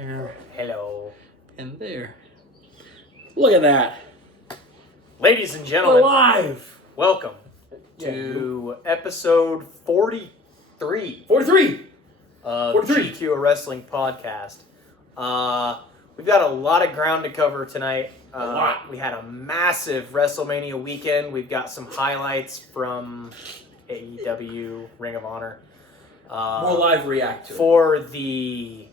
There. Hello. And there. Look at that. Ladies and We're gentlemen, live. welcome to episode 43 of 43. GQ, a wrestling podcast. We've got a lot of ground to cover tonight. A lot. We had a massive WrestleMania weekend. We've got some highlights from AEW, Ring of Honor. We'll live react to it. For the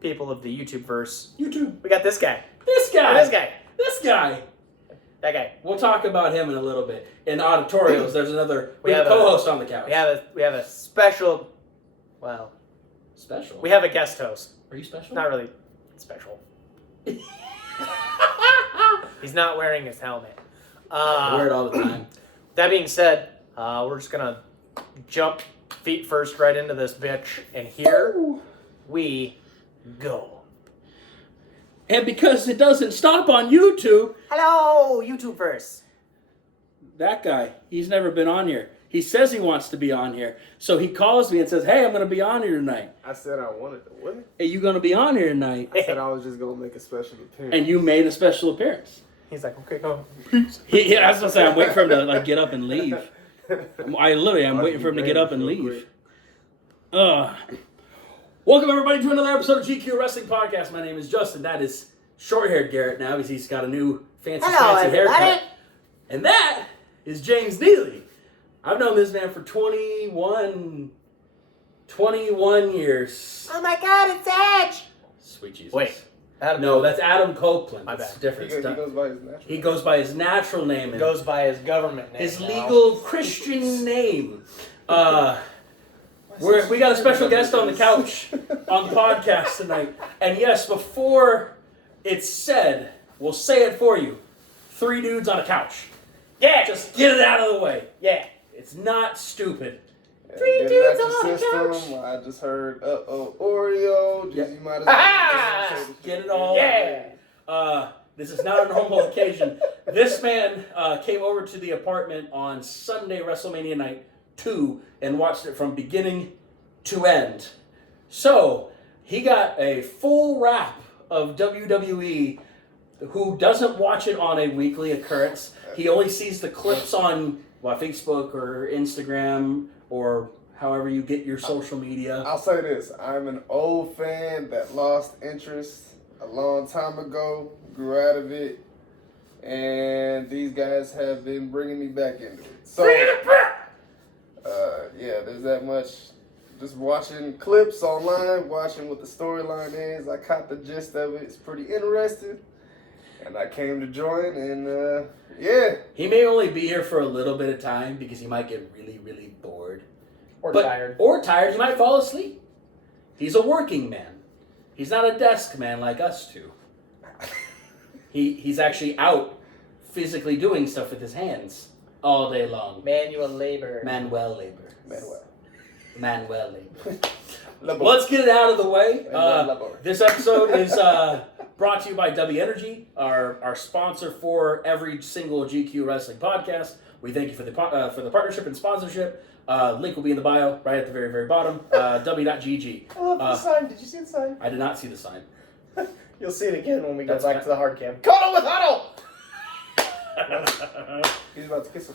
people of the YouTube-verse, YouTube. we got this guy. This guy. This guy. This guy. That guy. We'll talk about him in a little bit. In auditorials, there's another We have a co-host on the couch. We have a special. Well, Special. we have a guest host. Are you special? Not really special. He's not wearing his helmet. I wear it all the time. That being said, we're just gonna jump feet first right into this bitch, and here we go. And because it doesn't stop on YouTube, Hello, YouTubers. that guy, he's never been on here. He says he wants to be on here. So he calls me and says, hey, I'm going to be on here tonight. I said I wanted to, wouldn't Hey, you going to be on here tonight? I said I was just going to make a special appearance. And you made a special appearance. He's like, okay, go. That's what I'm saying. I'm waiting for him to get up and leave. I'm waiting for him to get up and leave. Welcome everybody to another episode of GQ Wrestling Podcast. My name is Justin. That is short-haired Garrett now because he's got a new fancy haircut. And that is James Neely. I've known this man for 21 years. Oh my God, it's Edge. Sweet Jesus. Wait. Adam, No, that's Adam Copeland. My That's bad. different He stuff. goes by his natural He goes by his natural name. And goes by his government name. his now. legal Christian name. We got a special guest on the couch on the podcast tonight. And yes, before it's said, we'll say it for you. 3 dudes on a couch. Yeah. Just get it out of the way. Yeah. It's not stupid. 3 Get dudes back on to the system. couch. I just heard, Oreo. Just, Yeah. You might as Ah! well. Get it all Yeah. out. This is not a normal occasion. This man came over to the apartment on Sunday, WrestleMania Night 2, and watched it from beginning to end. So, he got a full wrap of WWE. Who doesn't watch it on a weekly occurrence? He only sees the clips on Facebook or Instagram or however you get your social media. I'll say this. I'm an old fan that lost interest a long time ago, grew out of it, and these guys have been bringing me back into it. So, yeah, there's that much. Just watching clips online, watching what the storyline is. I caught the gist of it. It's pretty interesting. And I came to join, and yeah. He may only be here for a little bit of time because he might get really, really bored. Or tired. Or tired. He might fall asleep. He's a working man. He's not a desk man like us two. He's actually out physically doing stuff with his hands all day long. Manual labor. Manuel labor. Manuel labor. Labor. Let's get it out of the way. Labor. This episode is brought to you by W Energy, our sponsor for every single GQ Wrestling podcast. We thank you for the partnership and sponsorship. Link will be in the bio, right at the very, very bottom. W.GG. I love the sign. Did you see the sign? I did not see the sign. You'll see it again when we go That's back fine. to the hard cam. Cuddle with Huddle! He's about to kiss him.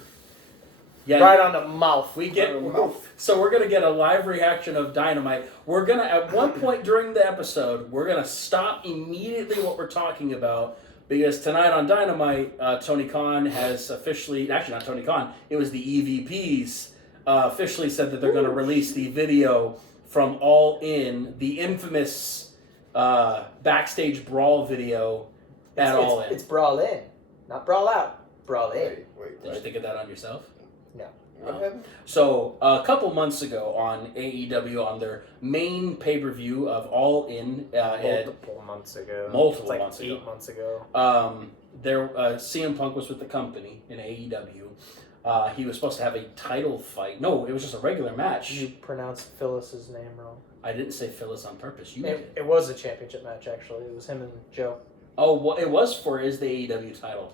Yeah, Right on the mouth. we get On the mouth. so we're gonna get a live reaction of Dynamite. We're gonna at one point during the episode we're gonna stop immediately what we're talking about because tonight on Dynamite, Tony Khan has officially not Tony Khan. It was the EVPs officially said that they're gonna release the video from All In, the infamous backstage brawl video at All In. It's brawl in, not brawl out. Brawl in. Wait. Did you think of that on yourself? No. What happened? So a couple months ago on AEW, on their main pay-per-view of All In, Multiple months ago. Multiple It's like months ago. 8 months ago. CM Punk was with the company in AEW. He was supposed to have a title fight. No, it was just a regular match. You pronounced Phyllis's name wrong. I didn't say Phyllis on purpose. You did. It was a championship match, actually. It was him and Joe. Oh, well, it was the AEW title.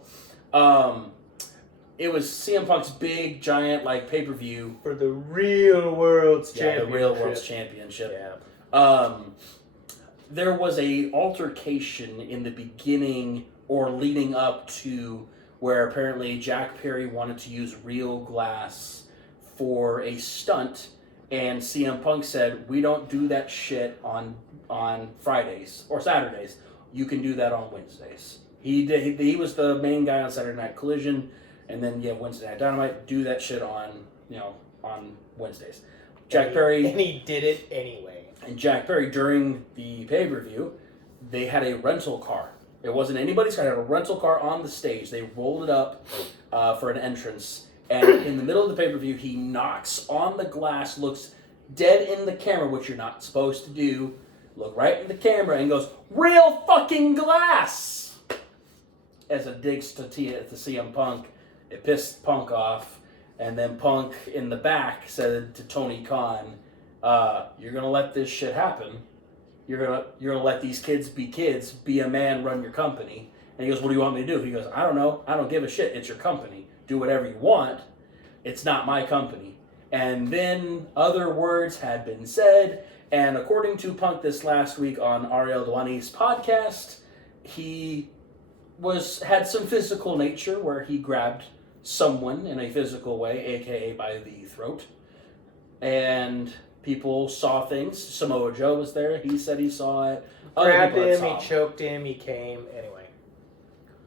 It was CM Punk's big, giant, pay-per-view. For the real world's Yeah, championship. the real world's championship. There was a altercation in the beginning or leading up to where apparently Jack Perry wanted to use real glass for a stunt, and CM Punk said, "We don't do that shit on Fridays or Saturdays. You can do that on Wednesdays." He was the main guy on Saturday Night Collision, and then Wednesday Night Dynamite. Do that shit on Wednesdays. Jack Perry, and he did it anyway. And Jack Perry, during the pay-per-view, they had a rental car. It wasn't anybody's car. They had a rental car on the stage. They rolled it up for an entrance. And in the middle of the pay-per-view, he knocks on the glass, looks dead in the camera, which you're not supposed to do. Look right in the camera and goes, "Real fucking glass!" As a digs to CM Punk. It pissed Punk off. And then Punk, in the back, said to Tony Khan, "You're gonna let this shit happen. You're gonna let these kids, be a man, run your company." And he goes, "What do you want me to do?" He goes, "I don't know. I don't give a shit. It's your company. Do whatever you want. It's not my company." And then other words had been said. And according to Punk this last week on Ariel Dewani's podcast, he had some physical nature where he grabbed someone in a physical way, aka by the throat. And people saw things. Samoa Joe was there. He said he saw it. Grabbed him, he choked him, he came. Anyway.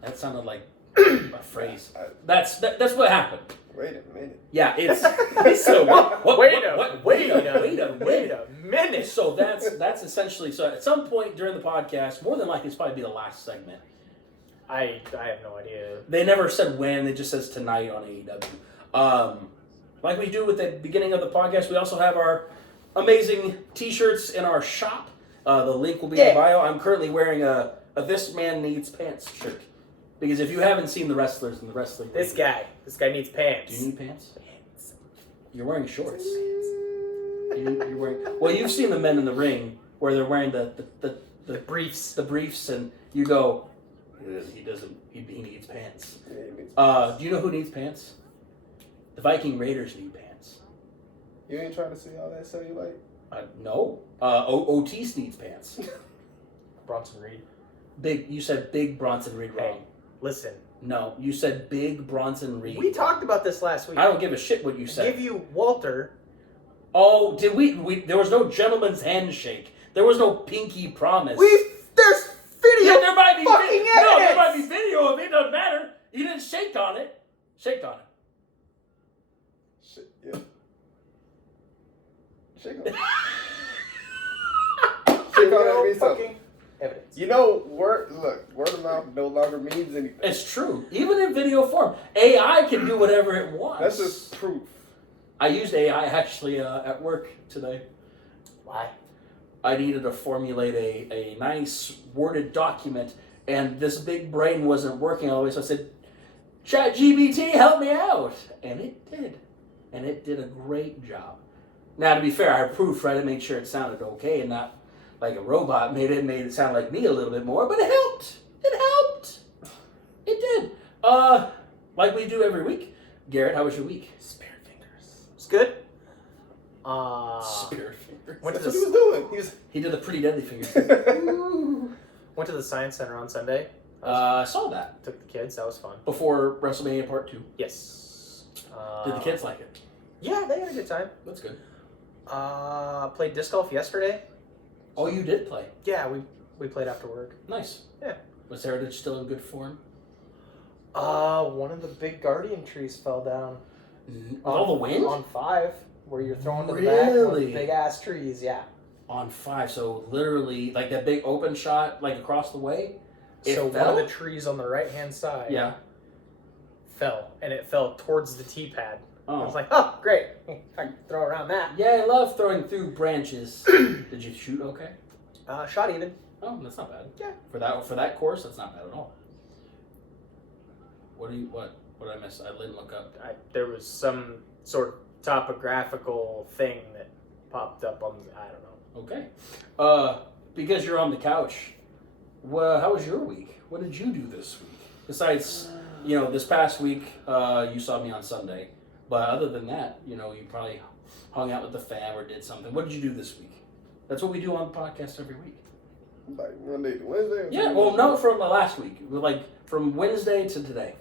That sounded like a phrase. That's what happened. Wait a minute. Yeah, it's so wait a minute. So that's essentially, so at some point during the podcast, more than likely it's probably be the last segment. I have no idea. They never said when, it just says tonight on AEW. Like we do with the beginning of the podcast, we also have our amazing t-shirts in our shop. The link will be in the bio. I'm currently wearing a This Man Needs Pants shirt. Because if you haven't seen the wrestlers in the wrestling league, This guy needs pants. Do you need pants? You're wearing shorts. You're wearing. Well, you've seen the men in the ring where they're wearing the briefs. The briefs, and you go, he doesn't. He needs pants. Yeah, he needs pants. Do you know who needs pants? The Viking Raiders need pants. You ain't trying to see all that cellulite? No. Otis needs pants. Bronson Reed. You said Big Bronson Reed wrong. Hey, listen. No, you said Big Bronson Reed. We talked about this last week. I don't give a shit what you said. I give you Walter. Oh, did we? There was no gentleman's handshake. There was no pinky promise. There's video. Yeah, there might be fucking evidence. No, there might be video of it. Doesn't matter. You didn't shake on it. Shake on it. Shit, yeah. Shake on it. Shake on it means something. Evidence. You know, word of mouth no longer means anything. It's true. Even in video form, AI can do whatever it wants. That's just proof. I used AI actually at work today. Why? I needed to formulate a nice worded document, and this big brain wasn't working always. So I said, "ChatGPT, help me out," and it did, and it did a great job. Now, to be fair, I proofread it, made sure it sounded okay, and not like a robot. Made it sound like me a little bit more, but it helped. It did. Like we do every week. Garrett, how was your week? Spirit fingers. It's good. Spirit fingers. Went to That's what he was doing. He did the pretty deadly fingers. Went to the Science Center on Sunday. I saw that. Took the kids. That was fun. Before WrestleMania Part 2. Yes. Did the kids like it? Yeah, they had a good time. That's good. Played disc golf yesterday. Oh, you did play? Yeah, we played after work. Nice. Yeah. Was Heritage still in good form? One of the big guardian trees fell down. All the wind? On 5, where you're throwing to the back. Really? Big ass trees, yeah. On 5, so literally, like that big open shot, like across the way? So fell? one of the trees on the right-hand side fell, and it fell towards the tee pad. I was like, oh, great. I can throw around that. Yeah, I love throwing through branches. Did you shoot okay? Shot even. Oh, that's not bad. Yeah. For that course, that's not bad at all. What did I miss? I didn't look up. There was some sort of topographical thing that popped up on, I don't know. Okay. Because you're on the couch, how was your week? What did you do this week? Besides, this past week, you saw me on Sunday. But other than that, you probably hung out with the fam or did something. What did you do this week? That's what we do on the podcast every week. Like Monday to Wednesday? Or Yeah, well, no, from last week. Like from Wednesday to today.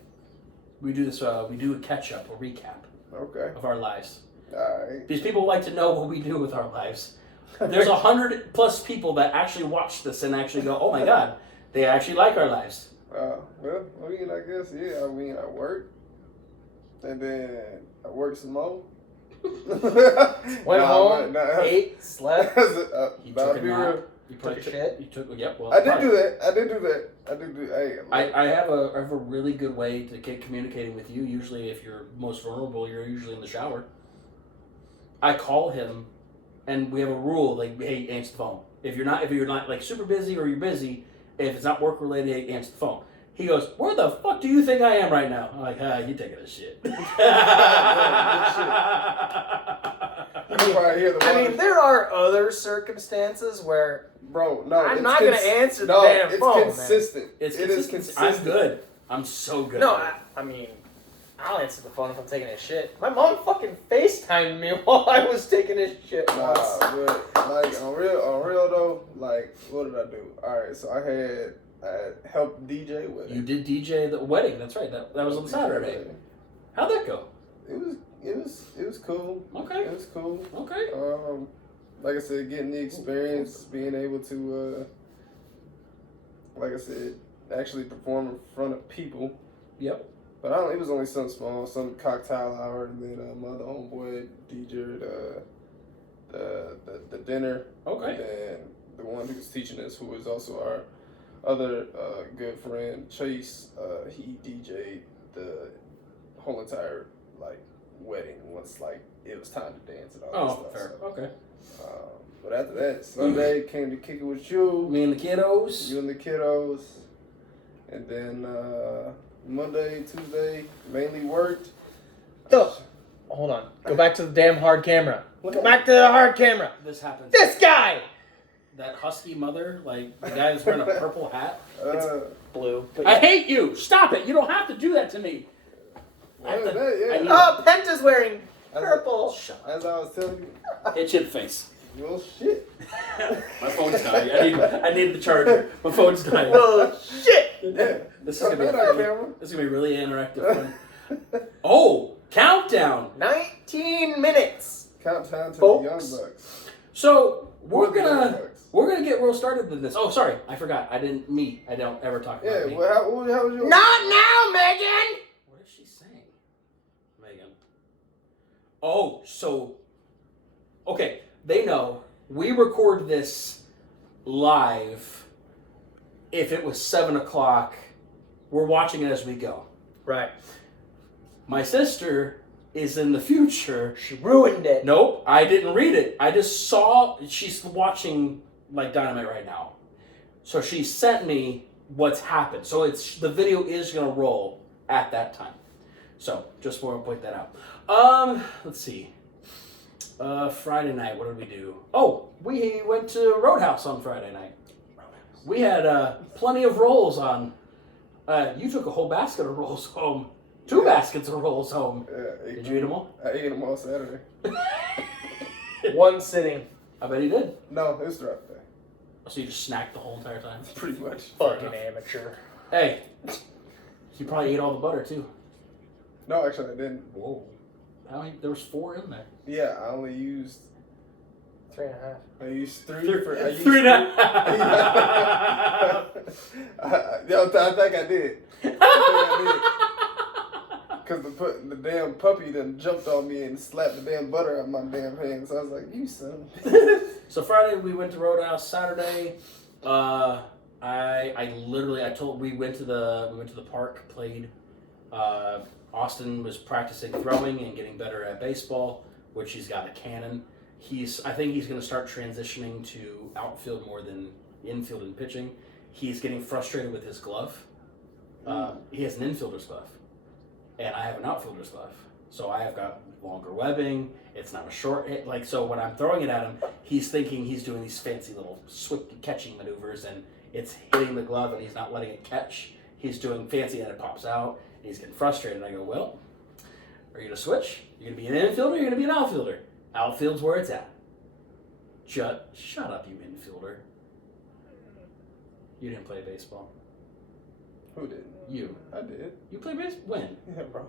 We do this, we do a catch-up, a recap of our lives. Alright. Because people like to know what we do with our lives. There's 100+ people that actually watch this and actually go, oh my God, they actually like our lives. Well, I mean, I guess, yeah. I mean, I work. And then I work some more. Went home, ate, slept. You took a nap. You took a shit. You took, yep. Well, I did do that. I have a really good way to get communicating with you. Usually, if you're most vulnerable, you're usually in the shower. I call him, and we have a rule like, hey, answer the phone. If you're not like super busy or you're busy, if it's not work related, hey, answer the phone. He goes, where the fuck do you think I am right now? I'm like, you taking a shit. I mean, there are other circumstances where, bro, no, I'm not going to answer the damn phone, consistent. man. It is consistent. I'm good. I'm so good. No, I mean, I'll answer the phone if I'm taking a shit. My mom fucking FaceTimed me while I was taking a shit once. But like on real though, like what did I do? All right, so I helped DJ with it. You did DJ the wedding. That's right. That was on Saturday. How'd that go? It was cool. Okay. It was cool. Okay. Like I said, getting the experience, being able to, like I said, actually perform in front of people. Yep. But it was only something small, some cocktail hour, and then my other homeboy DJ'd the dinner. Okay. And then the one who was teaching us, who was also our other good friend Chase, he DJ'd the whole entire wedding once it was time to dance and all that stuff. Fair. So, okay. but after that, Sunday came to kick it with you. Me and the kiddos. You and the kiddos. And then Monday, Tuesday, mainly worked. Oh, hold on. Go back to the damn hard camera. Go back to the hard camera. This happens. This guy! That husky mother, the guy that's wearing a purple hat. It's blue. I hate you! Stop it! You don't have to do that to me! Penta's wearing purple. As I was telling you. Hit you in the face. Well, shit. My phone's dying. I need the charger. My phone's dying. Oh, shit! Yeah. This is gonna be really interactive. Oh, countdown! 19 minutes. Countdown to Folks. the Young Bucks. So we're gonna get real started with this. Oh, sorry, I forgot. I don't ever talk about me. Well, how was your? Not now, Megan. What is she saying, Megan? Oh, so okay. They know we record this live. If it was 7 o'clock, we're watching it as we go. Right. My sister is in the future. She ruined it. Nope, I didn't read it. I just saw she's watching Dynamite right now. So she sent me what's happened. So the video is gonna roll at that time. So just want to point that out. Let's see. Friday night, what did we do? Oh, we went to Roadhouse on Friday night. We had plenty of rolls on. You took a whole basket of rolls home. 2 baskets of rolls home. Yeah, Did you eat them all? I ate them all Saturday. One sitting. I bet he did. No, it was throughout the day. So you just snacked the whole entire time? Pretty much. Fucking amateur. Hey, you probably ate all the butter too. No, actually I didn't. Whoa. How many? There was 4 in there. Yeah, I only used 3.5. I used 3 3 I used 3.5. I think I did. Because the damn puppy done jumped on me and slapped the damn butter out of my damn hand. So I was like, you son. So Friday we went to Roadhouse. Saturday, we went to the park, played. Austin was practicing throwing and getting better at baseball, which he's got a cannon. I think he's going to start transitioning to outfield more than infield and pitching. He's getting frustrated with his glove. He has an infielder's glove, and I have an outfielder's glove. So I have got longer webbing. It's not a short hit. So when I'm throwing it at him, he's thinking he's doing these fancy little swift catching maneuvers, and it's hitting the glove, and he's not letting it catch. He's doing fancy, and it pops out. And he's getting frustrated. And I go, well, are you going to switch? You're going to be an infielder, or you're going to be an outfielder? Outfield's where it's at. Shut up, you infielder. You didn't play baseball. Who did? You. I did. You played baseball? When? Yeah, bro.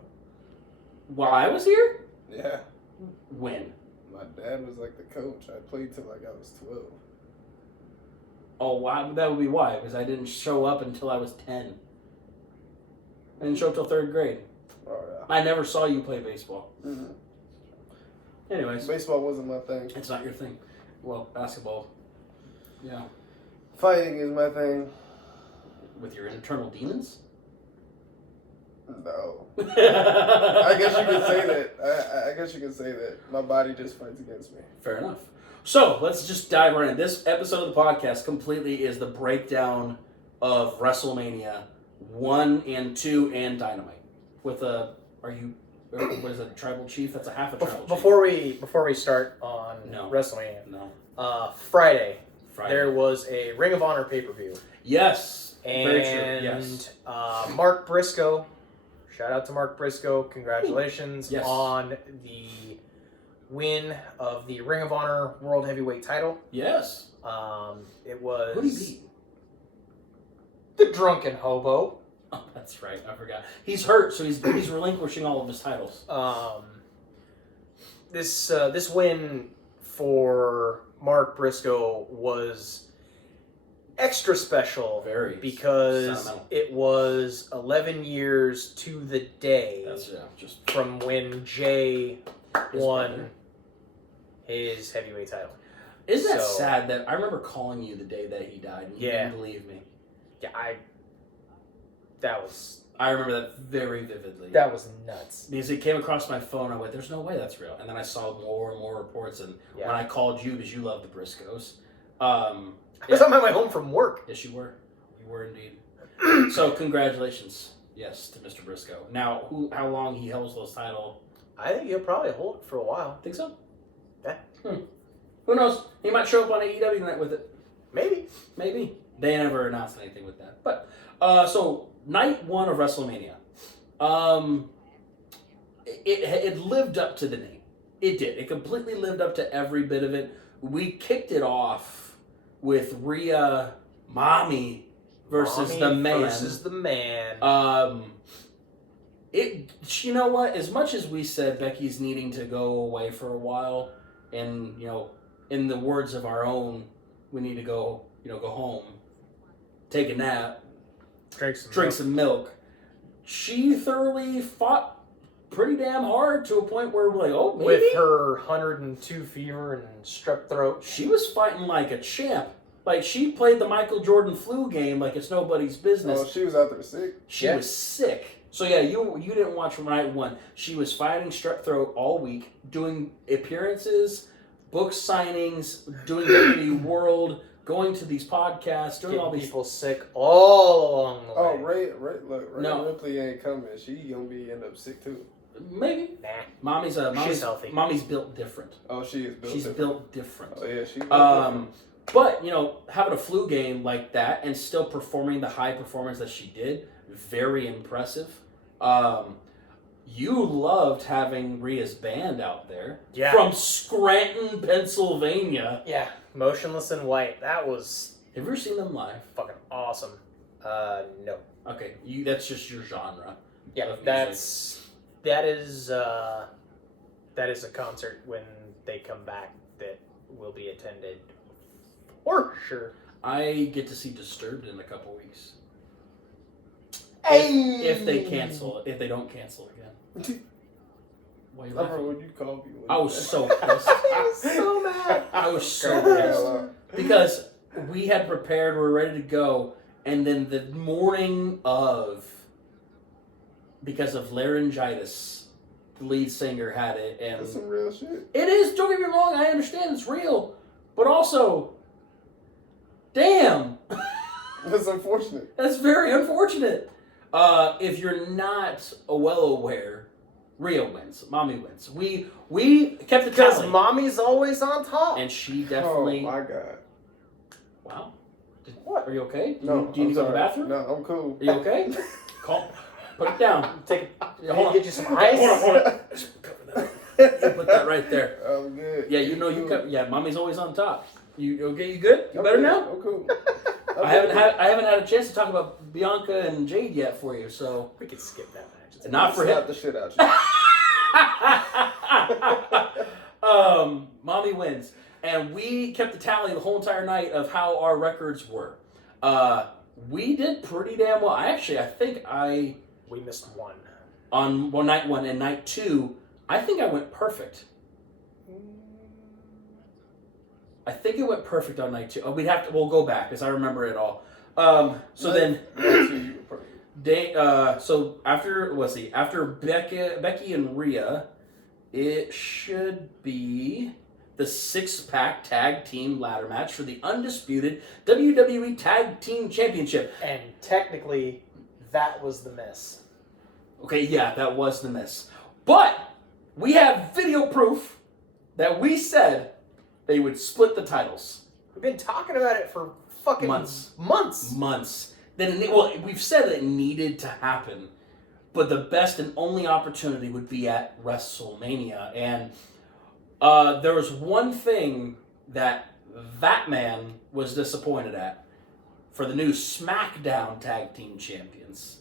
While I was here? Yeah. When? My dad was like the coach. I played till like I was 12. Oh, why? That would be why. Because I didn't show up until I was 10. I didn't show up till 3rd grade. Oh, yeah. I never saw you play baseball. Mm-hmm. Anyways. Baseball wasn't my thing. It's not your thing. Well, basketball. Yeah. Fighting is my thing. With your internal demons? No. I guess you could say that. I guess you could say that. My body just fights against me. Fair enough. So, let's just dive right in. This episode of the podcast completely is the breakdown of WrestleMania 1 and 2 and Dynamite. With a, what is it, a tribal chief? That's a half a tribal chief. Before we start on No. WrestleMania, No. Friday, there was a Ring of Honor pay-per-view. Yes. And Very true. Yes. Mark Briscoe, shout out to Mark Briscoe, congratulations Yes. on the win of the Ring of Honor World Heavyweight title. Yes. It was... Who did he beat? The Drunken Hobo. Oh, that's right. I forgot. He's hurt, so he's relinquishing all of his titles. This win for Mark Briscoe was extra special, Very because sentimental. it was 11 years to the day That's just from when Jay his won brother. his heavyweight title. Isn't that So- sad that I remember calling you the day that he died and you Yeah. didn't believe me? Yeah, that was I remember that very vividly. nuts. Because it came across my phone, I went, "There's no way that's real." And then I saw more and more reports, and Yeah. when I called you because you love the Briscoes, I was on my way home from work. yes, you were indeed. So congratulations, yes, to Mr. Briscoe. Now, how long he holds those titles? I think he'll probably hold it for a while. Think so? Yeah. Who knows? He might show up on AEW tonight with it. Maybe. Maybe. They never announced anything with that. But, so, night 1 of WrestleMania. It lived up to the name. It did. It completely lived up to every bit of it. We kicked it off with Rhea Mommy versus the Man. Versus the Man. You know what? As much as we said Becky's needing to go away for a while, and, in the words of our own, we need to go home, take a nap, drink some milk. She thoroughly fought pretty damn hard to a point where we're like, oh, maybe? With her 102 fever and strep throat. She was fighting like a champ. Like, she played the Michael Jordan flu game like it's nobody's business. Oh, she was out there sick. She was sick. So yeah, you didn't watch from night 1. She was fighting strep throat all week, doing appearances, book signings, doing WWE World, going to these podcasts, doing all these people sick all along the way. Oh, Ray No. Ripley ain't coming. She gonna end up sick too. Maybe. Nah. Mommy's healthy. Mommy's built different. Oh, she is built She's different. built different. Oh yeah, she's built different. But having a flu game like that and still performing the high performance that she did, very impressive. You loved having Rhea's band out there. Yeah. From Scranton, Pennsylvania. Yeah. Motionless in White. That was Have you ever seen them live? fucking awesome. No. Okay, that's just your genre. Yeah, of that music. is a concert when they come back that will be attended for sure. I get to see Disturbed in a couple weeks. Hey! If they don't cancel again. Why you I remember laughing? when you called me. I was so pissed. I was so mad. I was so pissed. Because we had prepared, we were ready to go, and then the morning of, because of laryngitis, the lead singer had it, and That's some real shit. it is, don't get me wrong, I understand it's real, but also, damn, That's unfortunate. that's very unfortunate. If you're not well aware, Rhea wins, Mommy wins. We kept the Because tally, Mommy's always on top. and she definitely, Oh my god. wow. What? Are you okay? No, Do you need to go to the sorry. bathroom? No, I'm cool. Are you okay? Put it down. Take Hold on. get you some Hold ice. on. Just cover that You put that right there. I'm good. Yeah, you know you cut. Yeah, mommy's always on top. You okay? You good? You better now? I'm cool. I haven't had a chance to talk about Bianca and Jade yet for you, so We could skip that match. It's not for him. Slap the shit out you. Mommy wins, and we kept the tally the whole entire night of how our records were. We did pretty damn well. I think We missed one. on night one and night two, I think I went perfect. I think it went perfect on night two. Oh, we'll go back because I remember it all. Then, so after Becky and Rhea, it should be the 6-pack tag team ladder match for the undisputed WWE Tag Team Championship. And technically, that was the miss. Okay, yeah, that was the miss. But we have video proof that we said they would split the titles. We've been talking about it for fucking Months. Months. We've said that it needed to happen, but the best and only opportunity would be at WrestleMania. And there was one thing that man was disappointed at for the new SmackDown Tag Team Champions.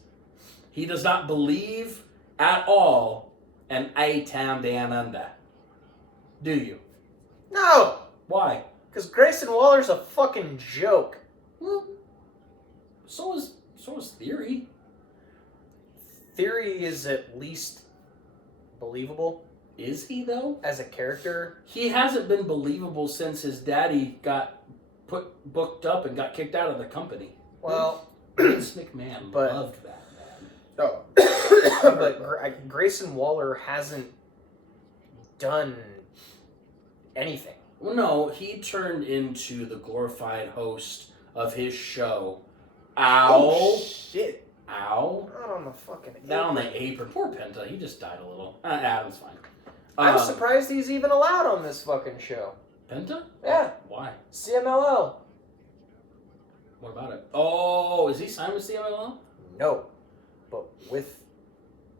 He does not believe at all in A-Town Down Under. Do you? No! Why? Because Grayson Waller's a fucking joke. Well, so is Theory. Theory is at least believable. Is he though? As a character? He hasn't been believable since his daddy got booked up and got kicked out of the company. Well, Vince McMahon but- loved that man. Oh. but Grayson Waller hasn't done anything. Well, no, he turned into the glorified host of his show. Ow. Oh, shit. Ow. Not on the fucking apron. Down on the apron. Poor Penta. He just died a little. Adam's fine. I'm surprised he's even allowed on this fucking show. Penta? Yeah. Why? CMLL. What about it? Oh, is he signed with CMLL? No. But with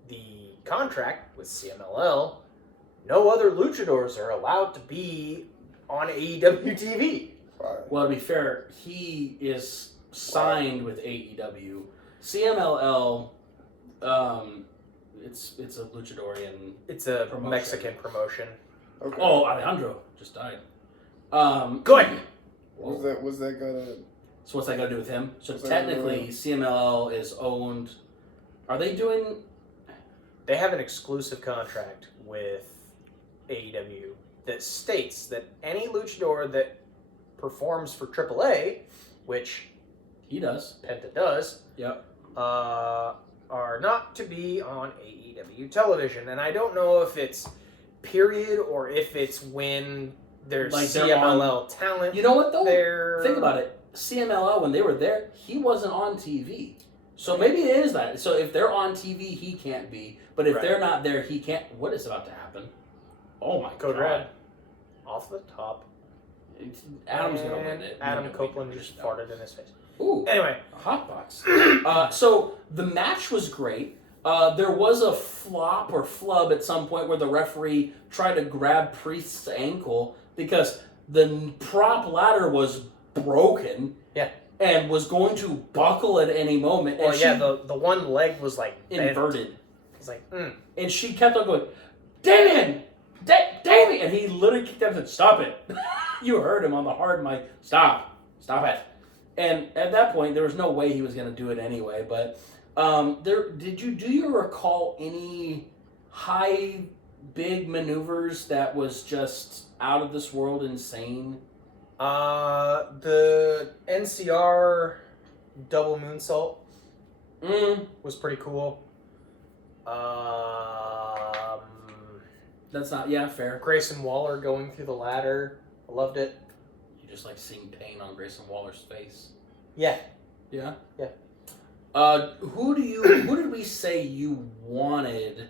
the contract with CMLL, no other luchadors are allowed to be on AEW TV. Right. Well, to be fair, he is signed with AEW. CMLL, it's a luchadorian. It's a promotion. Mexican promotion. Okay. Oh, Alejandro just died. Good. Was that gonna? So what's that got to do with him? So What's that technically, CMLL is owned. Are they doing? They have an exclusive contract with AEW that states that any luchador that performs for AAA, which He does. Penta does, Yep. are not to be on AEW television. And I don't know if it's period or if it's when there's Like they're CMLL talent. You know what though? There. Think about it. CMLL, when they were there, he wasn't on TV. So maybe it is that. So if they're on TV, he can't be. But if Right. they're not there, he can't. What is about to happen? Oh my Code God. Red. Off the top. Adam's going to And win it. Adam We know Copeland we just know. farted in his face. Ooh. Anyway. Hotbox. So the match was great. There was a flop or flub at some point where the referee tried to grab Priest's ankle because the prop ladder was broken. Yeah. And was going to buckle at any moment. Well, and yeah, the one leg was like bent. inverted. It's like, And she kept on going, Damien! Damien! And he literally kicked out and said, stop it. You heard him on the hard mic. Stop it. And at that point, there was no way he was going to do it anyway. But do you recall any big maneuvers that was just out of this world insane? The NCR double moonsault was pretty cool. That's not, fair. Grayson Waller going through the ladder. I loved it. You just like seeing pain on Grayson Waller's face. Yeah. Yeah? Yeah. Who did we say you wanted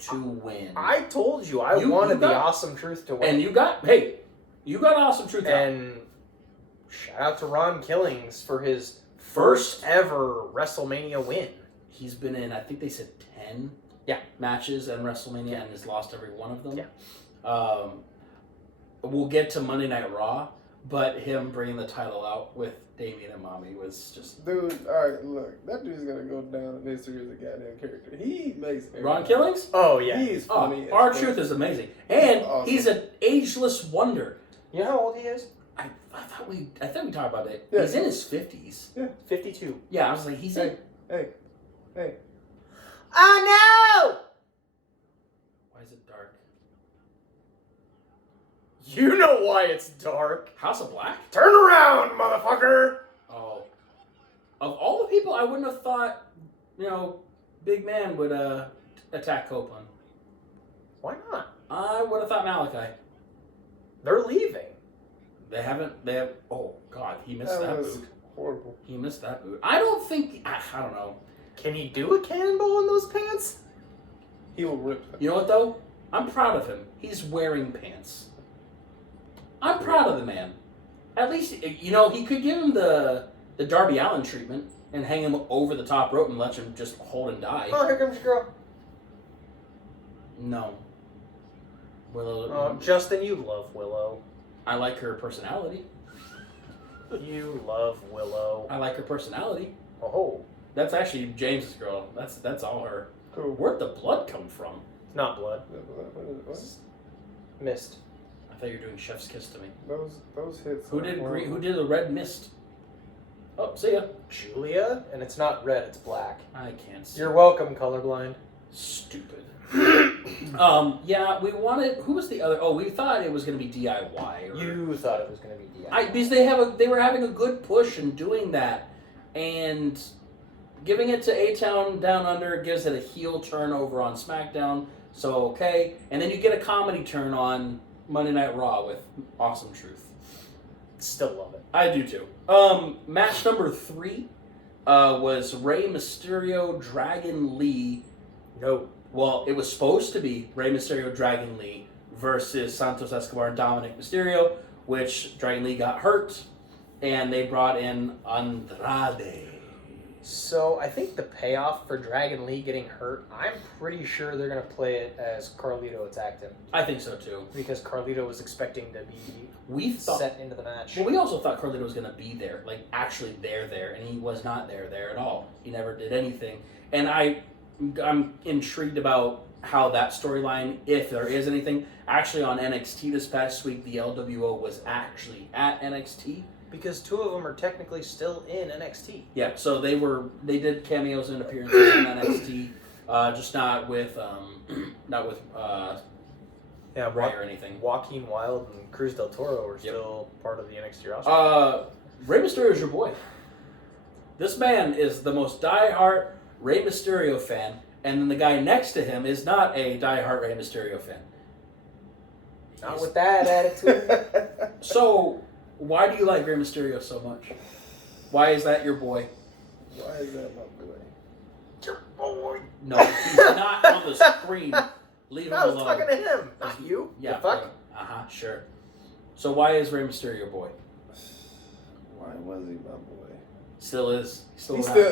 to win? I told you I You wanted the got- Awesome Truth to win. And you got Awesome Truth out. And shout out to Ron Killings for his first ever WrestleMania win. He's been in, I think they said 10 matches and WrestleMania and has lost every one of them. Yeah. We'll get to Monday Night Raw, but him bringing the title out with Damian and Mommy was just... Dude, alright, look. That dude's gonna go down in history as a goddamn character. He makes... Ron Killings? Oh, yeah. He's funny. as Our fuck. Truth is amazing. And Awesome. he's an ageless wonder. You know how old he is? I thought we talked about it. Yeah. He's in his 50s. 52. Yeah, I was like, he's in... Hey. Oh, no! Why is it dark? You know why it's dark. House of Black? Turn around, motherfucker! Oh. Of all the people, I wouldn't have thought, Big Man would attack Copeland. Why not? I would have thought Malachi. They're leaving. They have... Oh, God, he missed That that was boot. horrible. He missed that boot. I don't think... I don't know. Can he do a cannonball in those pants? He will rip them. You know what, though? I'm proud of him. He's wearing pants. I'm proud of the man. At least, he could give him the Darby Allin treatment and hang him over the top rope and let him just hold and die. Oh, here comes your girl. No. Willow... Oh, Justin, you love Willow. I like her personality. You love Willow. I like her personality. Oh, That's actually James's girl. That's all her. Cool. Where'd the blood come from? not blood. What? Mist. I thought you were doing Chef's Kiss to me. Those hits. Who did green? Who did the red mist? Oh, see ya. Julia, and it's not red, it's black. I can't see. You're welcome, colorblind. Stupid. Yeah, we wanted. Who was the other? Oh, we thought it was going to be DIY. You thought it was going to be DIY. Because they were having a good push in doing that, and giving it to A-Town Down Under gives it a heel turn over on SmackDown. So okay, and then you get a comedy turn on Monday Night Raw with Awesome Truth. Still love it. I do too. Match number 3 was Rey Mysterio, Dragon Lee. No. Well, it was supposed to be Rey Mysterio, Dragon Lee versus Santos Escobar and Dominic Mysterio, which Dragon Lee got hurt, and they brought in Andrade. So I think the payoff for Dragon Lee getting hurt, I'm pretty sure they're going to play it as Carlito attacked him. I think so too. Because Carlito was expecting to be set into the match. Well, we also thought Carlito was going to be there, like actually there, and he was not there at all. He never did anything. And I'm intrigued about how that storyline, if there is anything, actually on NXT this past week, the LWO was actually at NXT. Because 2 of them are technically still in NXT. Yeah, so they did cameos and appearances in NXT, just not with Ray or anything. Joaquin Wilde and Cruz del Toro are still part of the NXT roster. Rey Mysterio is your boy. This man is the most diehard Rey Mysterio fan, and then the guy next to him is not a diehard Rey Mysterio fan. Not with that attitude. So, why do you like Rey Mysterio so much? Why is that your boy? Why is that my boy? Your boy. No, he's not on the screen. Leave him I was alone. talking to him, not you. Yeah. The fuck? Sure. So why is Rey Mysterio your boy? Why was he my boy? Still is. He's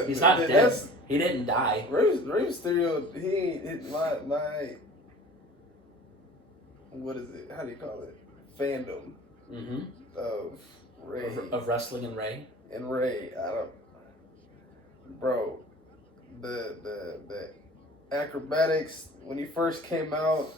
He's not dead. that's- He didn't die. Rey Mysterio, he ain't hit my what is it? How do you call it? Fandom Mm-hmm. of Ray Of wrestling and Ray. and Ray. Bro, the acrobatics when he first came out,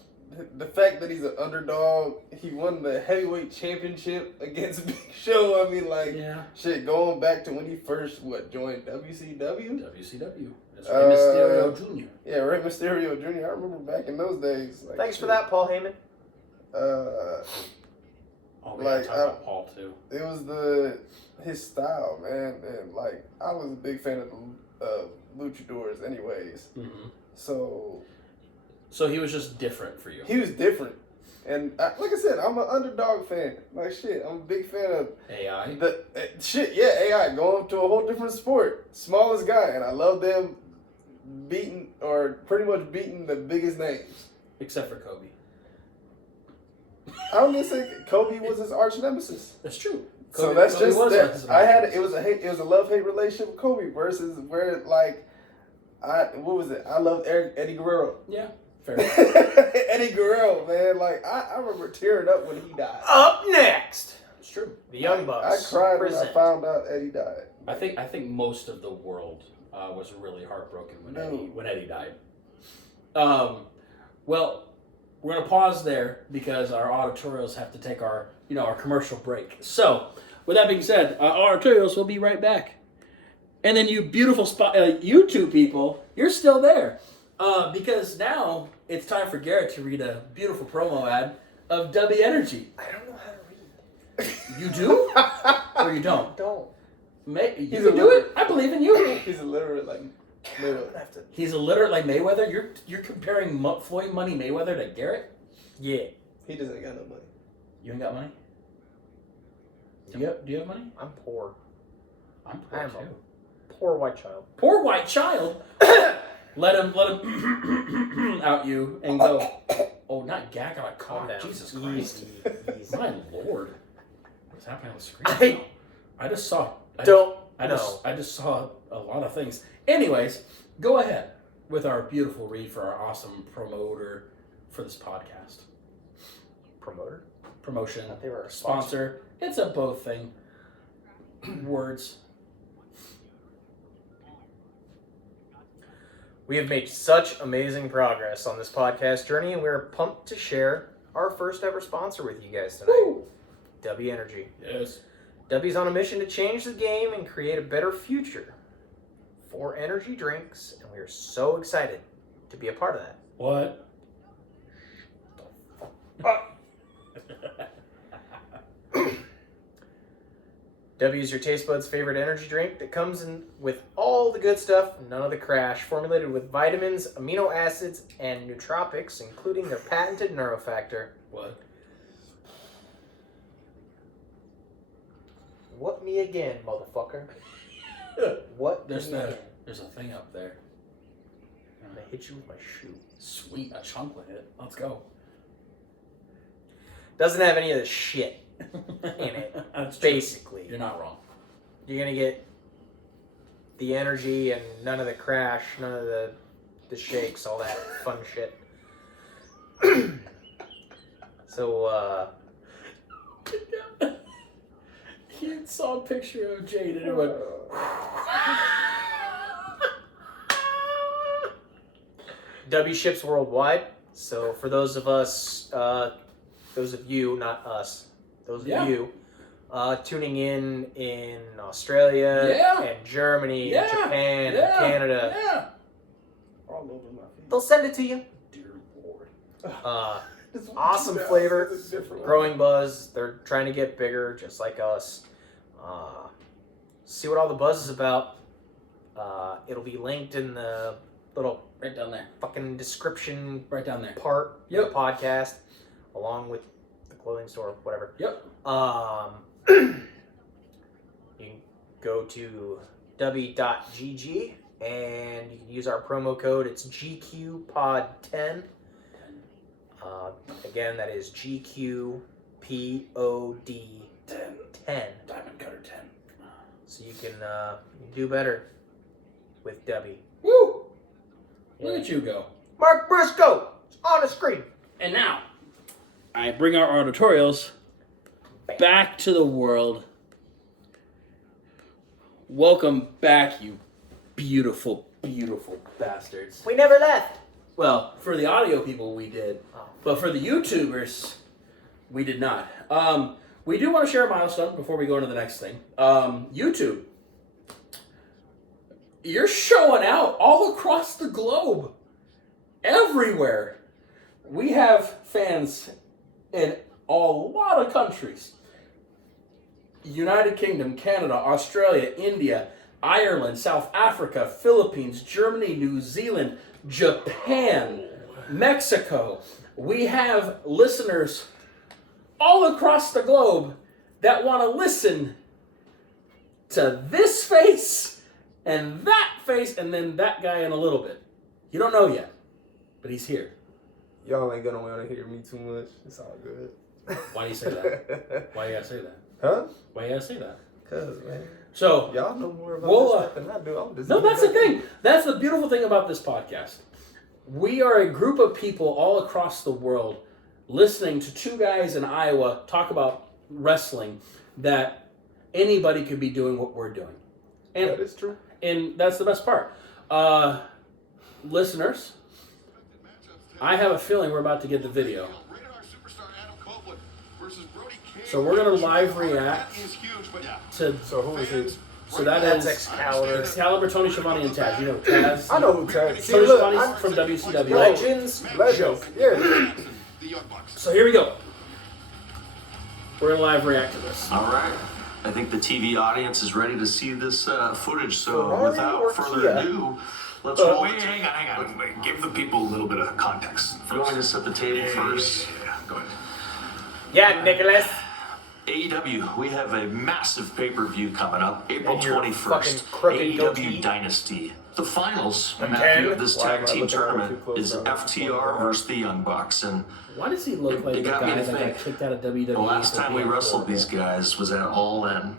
the fact that he's an underdog, he won the heavyweight championship against Big Show. I mean, like, Yeah. shit, going back to when he first joined WCW. WCW. That's Rey Mysterio Jr. Yeah, Rey Mysterio Jr. I remember back in those days. Like, Thanks for shit. that, Paul Heyman. Oh, we Like, gotta talk about Paul too. It was his style, man, and like I was a big fan of luchadors, anyways. Mm-hmm. So he was just different for you. he was different, and like I said, I'm an underdog fan. Like shit, I'm a big fan of AI. AI going to a whole different sport, smallest guy, and I love them pretty much beating the biggest names. Except for Kobe. I don't even say Kobe was his arch nemesis. That's true. So that's Kobe just was that. his It was a love-hate relationship with Kobe versus where like what was it? I love Eddie Guerrero. Yeah, fair. Eddie Guerrero, man. Like I remember tearing up when he died. Up next, It's true. the Young I Bucks. cried present. when I found out Eddie died. I think most of the world was really heartbroken when Eddie died. Well, we're gonna pause there because our auditorials have to take our commercial break. So, with that being said, our auditorials will be right back. And then you beautiful YouTube people, you're still there because now it's time for Garrett to read a beautiful promo ad of W Energy. I don't know how to read. You do or you don't? Don't. You can do it. I believe in you. He's illiterate like Mayweather. He's illiterate like Mayweather. You're comparing Floyd Money Mayweather to Garrett? Yeah. He doesn't got no money. You ain't got money? Do you have money? I'm poor. I'm poor I'm too. a poor white child. Poor white child. let him out you and go. Oh, not gag on a Calm cock. down. Jesus Christ. Easy. My Lord. What's happening on the screen? I just saw. I just saw a lot of things. Anyways, go ahead with our beautiful read for our awesome promoter for this podcast. Promoter? Promotion. They were a Sponsor. It's a both thing. Words. We have made such amazing progress on this podcast journey, and we're pumped to share our first ever sponsor with you guys tonight. Woo! W Energy. Yes. W's on a mission to change the game and create a better future for energy drinks, and we are so excited to be a part of that. What? W is your taste buds' favorite energy drink that comes in with all the good stuff, none of the crash, formulated with vitamins, amino acids, and nootropics, including their patented neurofactor. What? What me again, motherfucker? What There's me again? a thing up there. I'm gonna hit you with my shoe. Sweet, a chocolate hit. Let's go. Doesn't have any of the shit in it. That's true. Basically. You're not wrong. You're gonna get the energy and none of the crash, none of the shakes, all that fun shit. So, He saw a picture of Jade and it went. W ships worldwide. So for those of us, those of you, not us, those of you, tuning in Australia and Germany, and Japan, and Canada, All over my feet. they'll send it to you. Dear Lord. Awesome flavor, Different growing buzz. They're trying to get bigger, just like us. See what all the buzz is about. It'll be linked in the little Right down there. fucking description Right down there. part of the podcast, along with the clothing store, whatever. Yep. You can go to w.gg and you can use our promo code. It's GQPOD10. Again, that is GQPOD10. Diamond Cutter 10. So you can do better with W. Woo! Look at you go. Mark Briscoe on the screen. And now, I bring our auditorials back to the world. Welcome back, you beautiful, beautiful bastards. We never left. Well, for the audio people, we did. Oh. But for the YouTubers, we did not. We do want to share a milestone before we go into the next thing. YouTube. You're showing out all across the globe. Everywhere. We have fans in a lot of countries. United Kingdom, Canada, Australia, India, Ireland, South Africa, Philippines, Germany, New Zealand, Japan, Mexico. We have listeners all across the globe that want to listen to this face and that face and then that guy in a little bit. You don't know yet, but he's here. Y'all ain't gonna want to hear me too much. It's all good. Why do you say that? Why you gotta say that? Huh? Why you gotta say that? Cause man, So Y'all know more about Well, this stuff than I do. I'm just no, that's the thing. That's the beautiful thing about this podcast. We are a group of people all across the world listening to two guys in Iowa talk about wrestling that anybody could be doing what we're doing. And, that is true. And that's the best part. Listeners, I have a feeling we're about to get the video. So we're going to live react to... So who is it? So that's Excalibur, Tony Schiavone, and Taz. You know Taz? I know who Taz. Tony Schiavone's from WCW. Legends. Joke. Yeah. So here we go. We're going to live react to this. All right. I think the TV audience is ready to see this footage. So Ferrari without or further Kia? ado, let's roll it. Hang on. Wait, give the people a little bit of context. You want me to set the table first? Yeah, go ahead. Yeah, Nicholas. AEW, we have a massive pay-per-view coming up, April And your 21st. fucking crooked AEW goatee. Dynasty. The finals, Okay. Matthew, of this Why am tag I team looking at it too tournament close is now? FTR versus the Young Bucks. And Why does he look like It the got me guy to that got think. kicked out of WWE? the last for time we being wrestled horrible? these guys was at All In.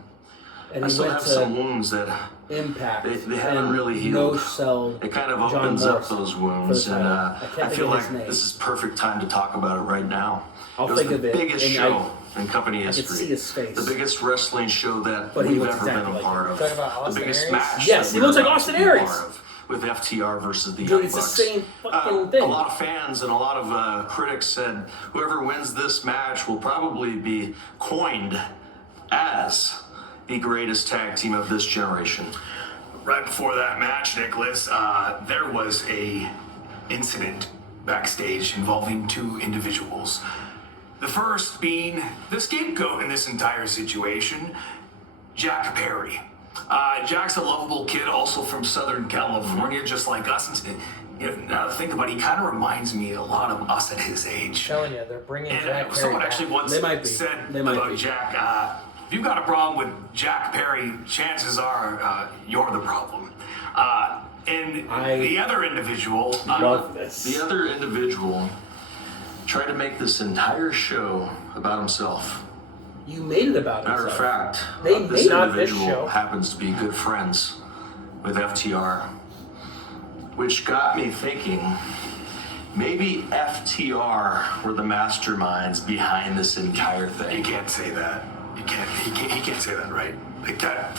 And I he still went have some to wounds that Impact. they haven't and really healed. No-sell. it kind of John opens up Morrison those for wounds, the and title. I can't feel think of like his name. this is perfect time to talk about it right now. I'll it was think the of it, biggest and show in company I could history. see his face. The biggest wrestling show that But he we've looks ever been exactly a like part him. of. Talking about The Austin biggest Aries? match. Yes, that he looks we're like about Austin to be a Aries. part of with FTR versus the Dude, Young it's the Bucks. same fucking thing. A lot of fans and a lot of critics said whoever wins this match will probably be coined as the greatest tag team of this generation. Right before that match, Nicholas, there was a incident backstage involving two individuals. The first being the scapegoat in this entire situation, Jack Perry. Jack's a lovable kid, also from Southern California, just like us. And, now to think about it, he kind of reminds me a lot of us at his age. Telling you, they're bringing And Jack Perry someone back. actually once They might be. said They might about be. Jack, if you've got a problem with Jack Perry, chances are you're the problem. And the other individual, Love this. The other individual tried to make this entire show about himself. You made it about Matter of himself. fact, They this made not this individual show. happens to be good friends with FTR, which got me thinking maybe FTR were the masterminds behind this entire you thing. can't say that. He can't say that, right? Like that.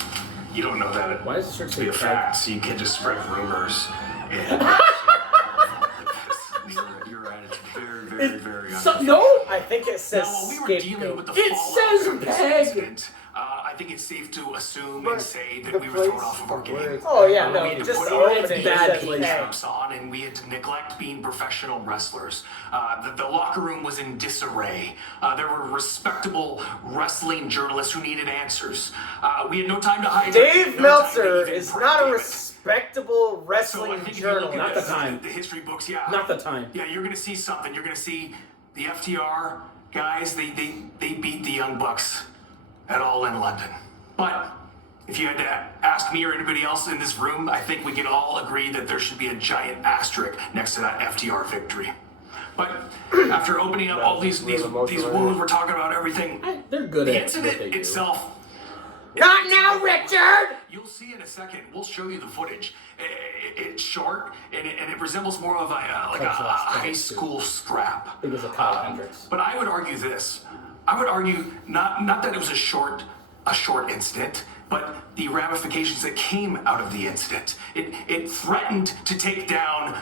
You don't know that Why does the shirt to say be a tag? fact, so you can't just spread rumors. And You're right. It's very, very No! I think it says Now, when we were dealing with scapegoat. the It fallout says from this peg. incident, I think it's safe to assume But and say that the we were thrown place off of our where game. it's- Oh, yeah, We no, had to just put the our opening bad says place. tag. caps on, and we had to neglect being professional wrestlers. The locker room was in disarray. There were respectable wrestling journalists who needed answers. We had no time to hide. Dave no time to Meltzer even is pray, not a damn it. respectable So I wrestling think if you look journalist. Not at the time. The history books, yeah. Not the time. Yeah, you're gonna see something. You're gonna see the FTR guys. They beat the Young Bucks at All in London. But if you had to ask me or anybody else in this room, I think we can all agree that there should be a giant asterisk next to that FTR victory. But after opening up all these wounds, we're talking about everything. They're good The at what incident they do. itself. Not now, Richard! You'll see in a second. We'll show you the footage. It's short and it resembles more of a high school scrap. It was a Kyle Hendricks. But I would argue this. I would argue not that it was a short incident, but the ramifications that came out of the incident. It threatened to take down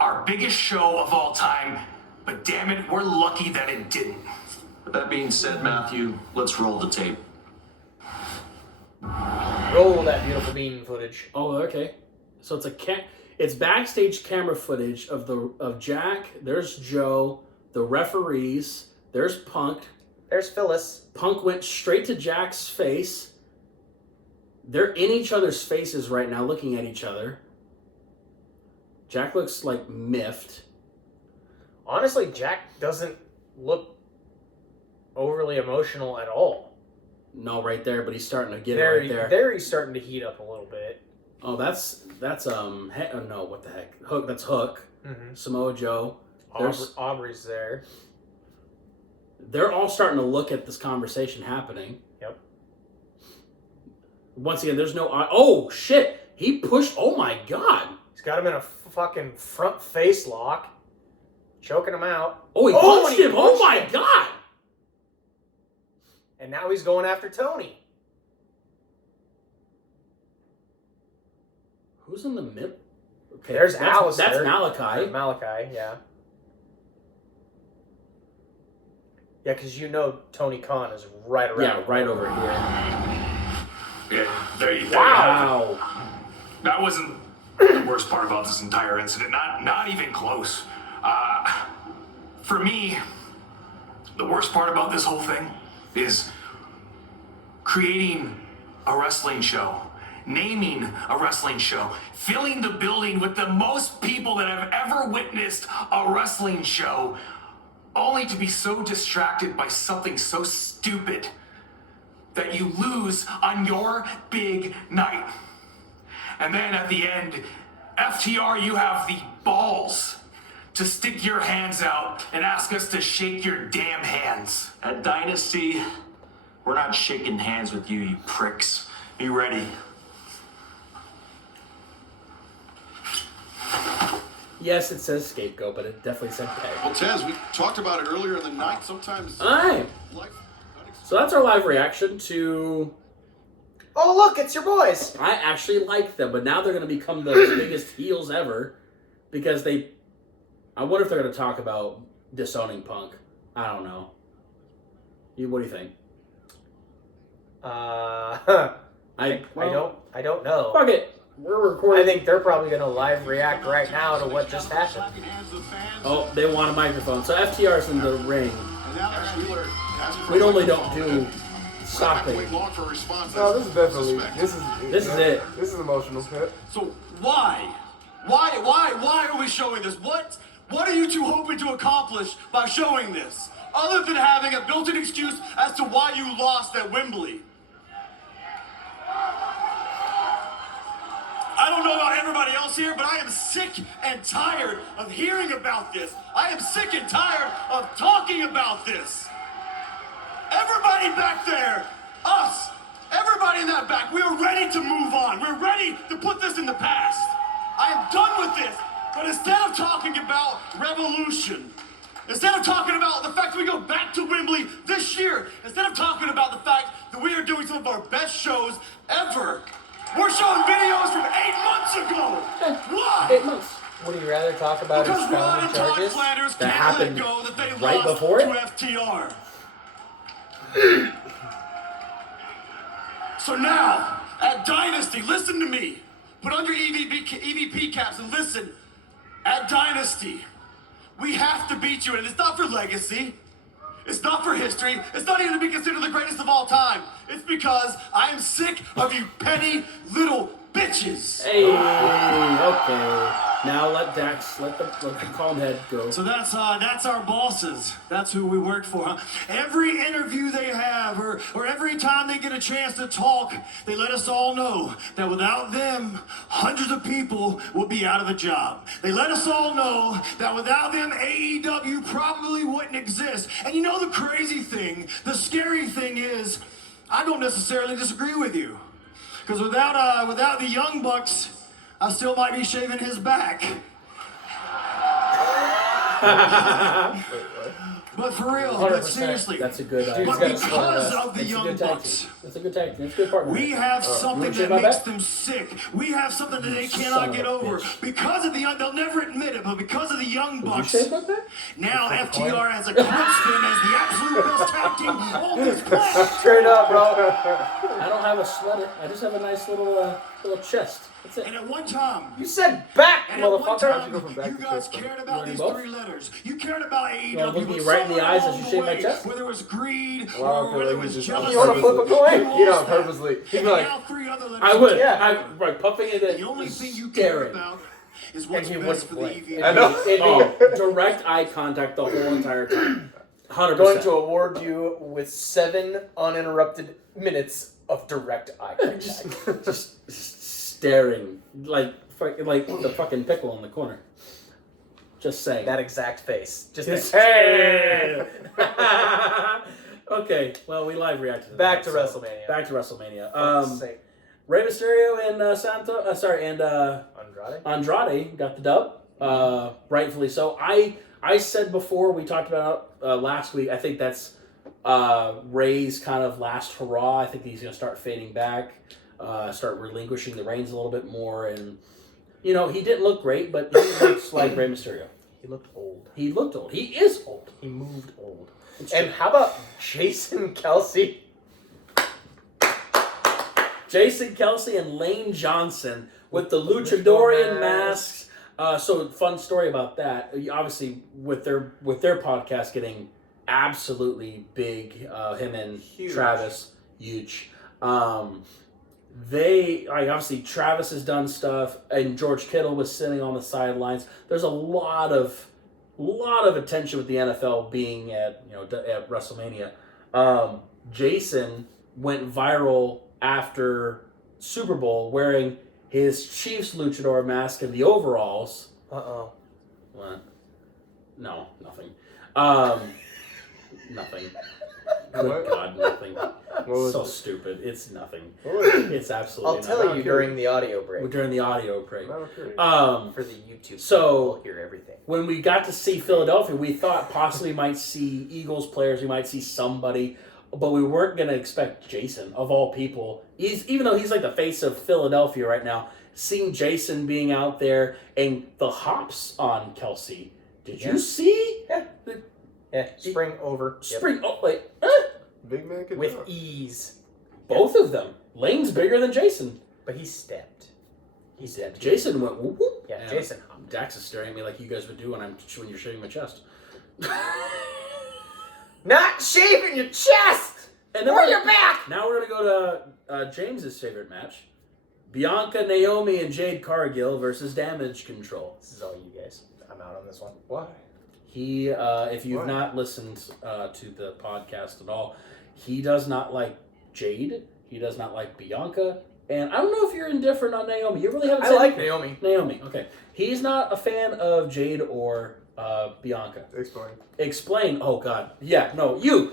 our biggest show of all time, but damn it, we're lucky that it didn't. With that being said, Matthew, let's roll the tape. Roll that beautiful bean footage. Oh, okay. So it's backstage camera footage of Jack. There's Joe, the referees. There's Punk. There's Phyllis. Punk went straight to Jack's face. They're in each other's faces right now, looking at each other. Jack looks like miffed. Honestly, Jack doesn't look overly emotional at all. No, right there, but he's starting to get it There, right there. there he's starting to heat up a little bit. Oh, that's no, what the heck? Hook. That's Hook. Mm-hmm. Samoa Joe. There's- Aubrey's there. They're all starting to look at this conversation happening. Yep. Once again, there's no... Oh, shit. He pushed... Oh, my God. He's got him in a fucking front face lock. Choking him out. Oh, he punched him. Oh, my God. And now he's going after Tony. Who's in the middle? Okay, There's that's Alistair. Malachi. Malachi, yeah. Yeah, because you know Tony Khan is right around. Yeah, right over here. Yeah, there you go. Wow. That wasn't the worst part about this entire incident. Not even close. For me, the worst part about this whole thing is creating a wrestling show, naming a wrestling show, filling the building with the most people that have ever witnessed a wrestling show, only to be so distracted by something so stupid that you lose on your big night. And then at the end, FTR, you have the balls to stick your hands out and ask us to shake your damn hands. At Dynasty, we're not shaking hands with you, you pricks. Be ready. Yes, it says scapegoat, but it definitely said peg. Well, Tez, we talked about it earlier in the night. Sometimes All right. life So that's our live reaction to... Oh, look, it's your boys. I actually like them, but now they're going to become the biggest heels ever because they... I wonder if they're going to talk about disowning Punk. I don't know. What do you think? I don't know. Fuck it. We're recording. I think they're probably going to live react right now to what just happened. Oh, they want a microphone. So FTR's in the ring. We normally don't do stopping. No, this is definitely this is it. This is emotional. So why are we showing this? What are you two hoping to accomplish by showing this? Other than having a built-in excuse as to why you lost at Wembley. I don't know about everybody else here, but I am sick and tired of hearing about this. I am sick and tired of talking about this. Everybody back there, us, everybody in that back, we are ready to move on. We're ready to put this in the past. I am done with this. But instead of talking about revolution, instead of talking about the fact that we go back to Wembley this year, instead of talking about the fact that we are doing some of our best shows ever, we're showing videos from 8 months ago. Why? 8 months. Would you rather talk about his Because Rod and felony Todd charges? Flanders That can't let happened go that they right lost before it? to FTR. So now, at Dynasty, listen to me. Put on your EVP caps and listen. At Dynasty, we have to beat you, and it's not for legacy. It's not for history. It's not even to be considered the greatest of all time. It's because I am sick of you petty little bitches. Hey, okay. Now let Dax, let the calm head go. So that's our bosses. That's who we work for. Huh? Every interview they have, or every time they get a chance to talk, they let us all know that without them, hundreds of people will be out of a job. They let us all know that without them, AEW probably wouldn't exist. And you know the crazy thing, the scary thing is, I don't necessarily disagree with you. Because without the Young Bucks, I still might be shaving his back. But for real, but seriously, That's a good. but because of the Young Bucks, That's a good tag team. That's a good partner. we have something that makes them sick. We have something that they cannot get over. Because of the Young, they'll never admit it, but because of the Young Bucks, now FTR has a Clipskin as the absolute best tag team on this planet. Straight up, bro. I don't have a sweater. I just have a nice little chest. That's it. And at one time, You said back, and at one motherfucker. time, go from back you to guys chest, cared You about wanna these do both? 3 letters. You cared about AEW. wanna look me but right in the somewhere eyes as along you the shave my way, chest? whether it was greed Well, I or feel whether like it was just- jealousy. You wanna flip a coin? You know, purposely. He'd be And like, now 3 other letters. I would. Yeah. Right, puffing it in. The only thing you care staring. about is what's he best wouldn't for the blink. EVP. I know. Oh, direct eye contact the whole entire time. 100%. Going to award you with 7 uninterrupted minutes of direct eye contact. just staring like the fucking pickle in the corner. Just saying. That exact face. Just Just- hey. Okay, well we live reacted to Back that, to WrestleMania. Back to WrestleMania. Fuck's sake. Rey Mysterio and Andrade got the dub, rightfully so. I said before, we talked about last week, I think that's Rey's kind of last hurrah. I think he's going to start fading back, start relinquishing the reins a little bit more. And, he didn't look great, but he looks like Rey Mysterio. He looked old. He looked old. He is old. He moved old. And how about Jason Kelsey? Jason Kelsey and Lane Johnson with the Luchadorian masks. So fun story about that. Obviously, with their podcast getting absolutely big, him and Huge. Travis, huge. Obviously Travis has done stuff, and George Kittle was sitting on the sidelines. There's a lot of attention with the NFL being at WrestleMania. Jason went viral after Super Bowl wearing his Chiefs luchador mask and the overalls. Uh-oh. What? No, nothing. Nothing. Good What? God, nothing. What was So it? stupid. It's nothing. What was it? It's absolutely I'll tell nothing. you during the audio break. During the audio break. No, period. For the YouTube So- people, hear everything. When we got to see Philadelphia, we thought possibly we might see Eagles players, we might see somebody, but we weren't going to expect Jason, of all people. Even though he's like the face of Philadelphia right now, seeing Jason being out there and the hops on Kelsey. Did you see? Yeah, spring over. Yep. Spring. Oh, wait. Big man can With do it. ease. Both of them. Lane's bigger than Jason. But he stepped. He stepped. Jason went whoop whoop. Yeah, And Jason hopped. Dax is staring at me like you guys would do when you're shaving my chest. Not shaving your chest! And then Or your back! Now we're gonna go to James's favorite match: Bianca, Naomi, and Jade Cargill versus Damage Control. This is all you guys. I'm out on this one. Why? He, if you've Why? not listened to the podcast at all, he does not like Jade. He does not like Bianca, and I don't know if you're indifferent on Naomi. You really haven't I said like anything. Naomi. Okay. He's not a fan of Jade or Bianca. Explain. Explain. Oh God. Yeah. No. You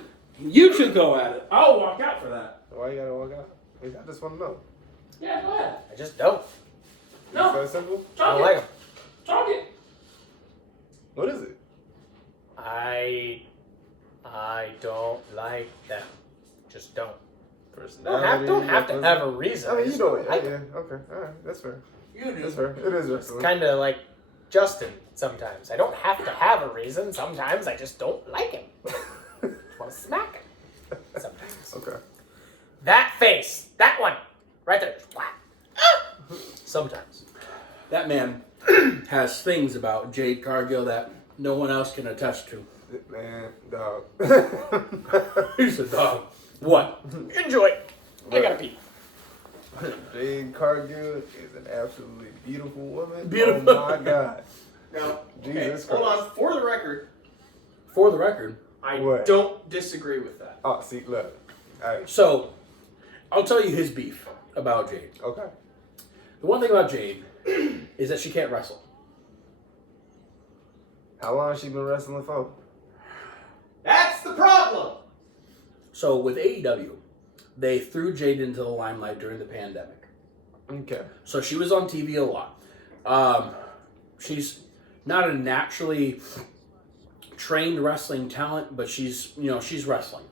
two go at it. I'll walk out for that. Why you gotta walk out? I just want to know. Yeah. Go ahead. I just don't. No. Is that simple? I Talk don't it. like him. Talk it. What is it? I don't like them. Just don't. Personality. Don't have to have a reason. I mean, you just know don't it. like Yeah, them. okay. All right. That's fair. You do. That's fair. It is wrestling. Kind of like Justin sometimes. I don't have to have a reason. Sometimes I just don't like him. Want to smack him. Sometimes. Okay. That face. That one. Right there. Sometimes. That man has things about Jade Cargill that no one else can attest to. Man, dog. He's a dog. What? Enjoy. I gotta pee. Jade Cargill is an absolutely beautiful woman. Beautiful. Oh my God. No. Jesus Hold Christ. on. For the record, For the record. I What? don't disagree with that. Oh, see, look. Hey, So, I'll tell you his beef about Jade. okay. The one thing about Jade is that she can't wrestle. How long has she been wrestling for? That's the problem. So with AEW, they threw Jade into the limelight during the pandemic. Okay. So she was on TV a lot. She's not a naturally trained wrestling talent, but she's wrestling.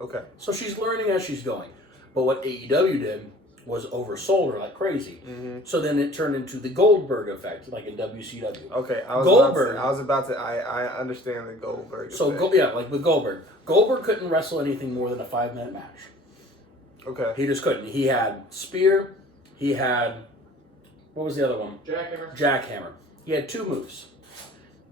Okay. So she's learning as she's going. But what AEW did was oversold her like crazy. Mm-hmm. So then it turned into the Goldberg effect, like in WCW. Okay. Goldberg. I understand the Goldberg. So effect. like with Goldberg. Goldberg couldn't wrestle anything more than a 5-minute match. Okay. He just couldn't. He had Spear. He had, what was the other one? Jackhammer. He had 2 moves.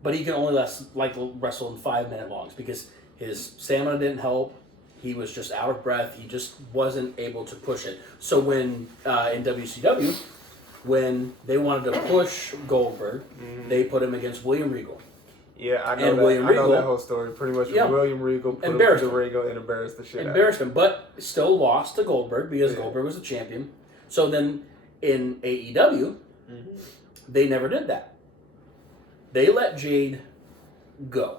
But he can only wrestle in 5-minute longs because his stamina didn't help. He was just out of breath. He just wasn't able to push it. So when, in WCW, when they wanted to push Goldberg, they put him against William Regal. Yeah, I know And that. William I know Regal- that whole story. Pretty much, Yeah. William Regal put him Embarrassed through the him. ring and embarrassed the shit Embarrassed him, but still lost to Goldberg because Yeah. Goldberg was the champion. So then in AEW, they never did that. They let Jade go.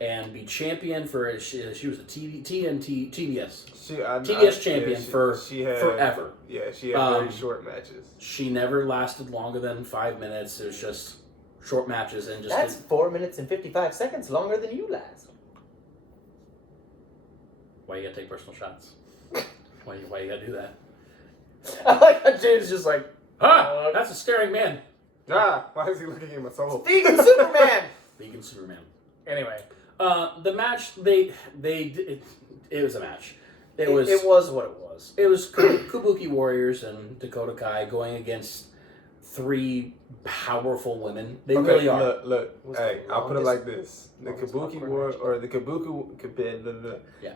and be champion for she was a TNT TBS TBS champion forever. Yeah, she had very short matches. She never lasted longer than 5 minutes. It was just short matches and just. That's 4 minutes and 55 seconds longer than you last. Why you gotta take personal shots? Why you gotta do that? I like how James is just like, That's a staring man. Why is he looking at my soul? vegan Superman. Vegan Superman. Anyway, the match it was a match. It was what it was. It was Kabuki Warriors and Dakota Kai going against 3 powerful women. They really are. Look. Hey, I'll put it like this: the Kabuki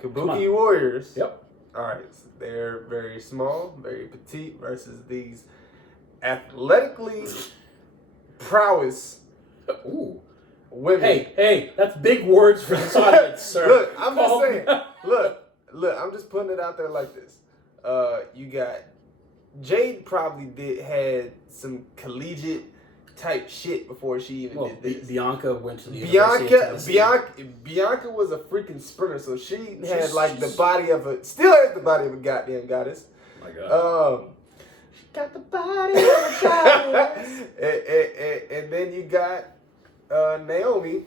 Kabuki Warriors. Yep. All right, so they're very small, very petite, versus these athletically prowess Ooh. women. Hey, that's big words for this audience, sir. Look, I'm just saying. Look, I'm just putting it out there like this. You got Jade probably had some collegiate type shit before she even did this. Bianca went to the University of Tennessee. Bianca was a freaking sprinter, so she had like the body of still has the body of a goddamn goddess. Oh my God. She got the body of a goddess. and then you got Naomi.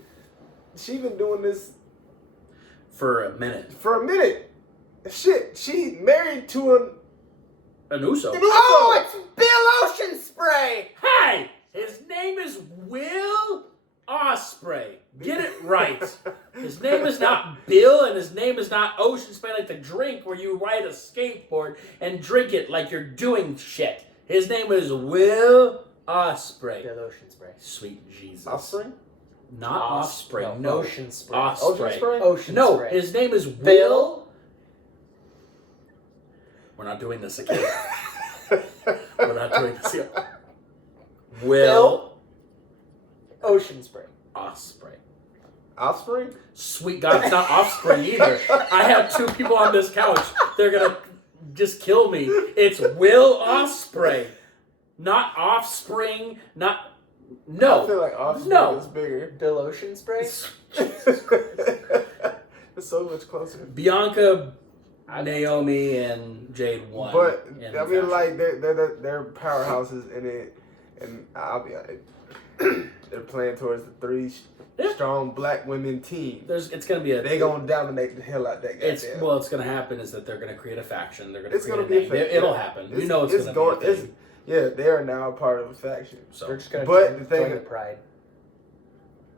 She been doing this For a minute. Shit, she married to An Uso. Oh, it's Bill Ocean Spray. Hey! His name is Will Ospreay. Get it right. His name is not Bill, and his name is not Ocean Spray like the drink where you ride a skateboard and drink it like you're doing shit. His name is Will Ospreay. Bill Ocean Spray. Sweet Jesus. Offspring? Not Ospreay. No. Ocean Spray. Ospreay. Ocean No, Spray. his name is Bill. Will. We're not doing this again. We're not doing this again. Will Ocean Spray. Ospreay. Offspring? Sweet God, it's not Offspring either. I have 2 people on this couch. They're gonna just kill me. It's Will Ospreay, not Offspring. No. I feel like Offspring is bigger. Bill Ocean Spray. It's so much closer. Bianca, Naomi, and Jade won. But in I mean, fashion. like they're powerhouses in it, and I'll be honest, they're playing towards the 3 strong black women team. It's gonna be They gonna dominate the hell out that goddamn. What's gonna happen is that they're gonna create a faction. They're gonna. It's create gonna a be a name. faction. It'll happen. We know it's gonna be a thing. Yeah, they are now a part of a faction. So, They're just gonna But the join thing- the Pride.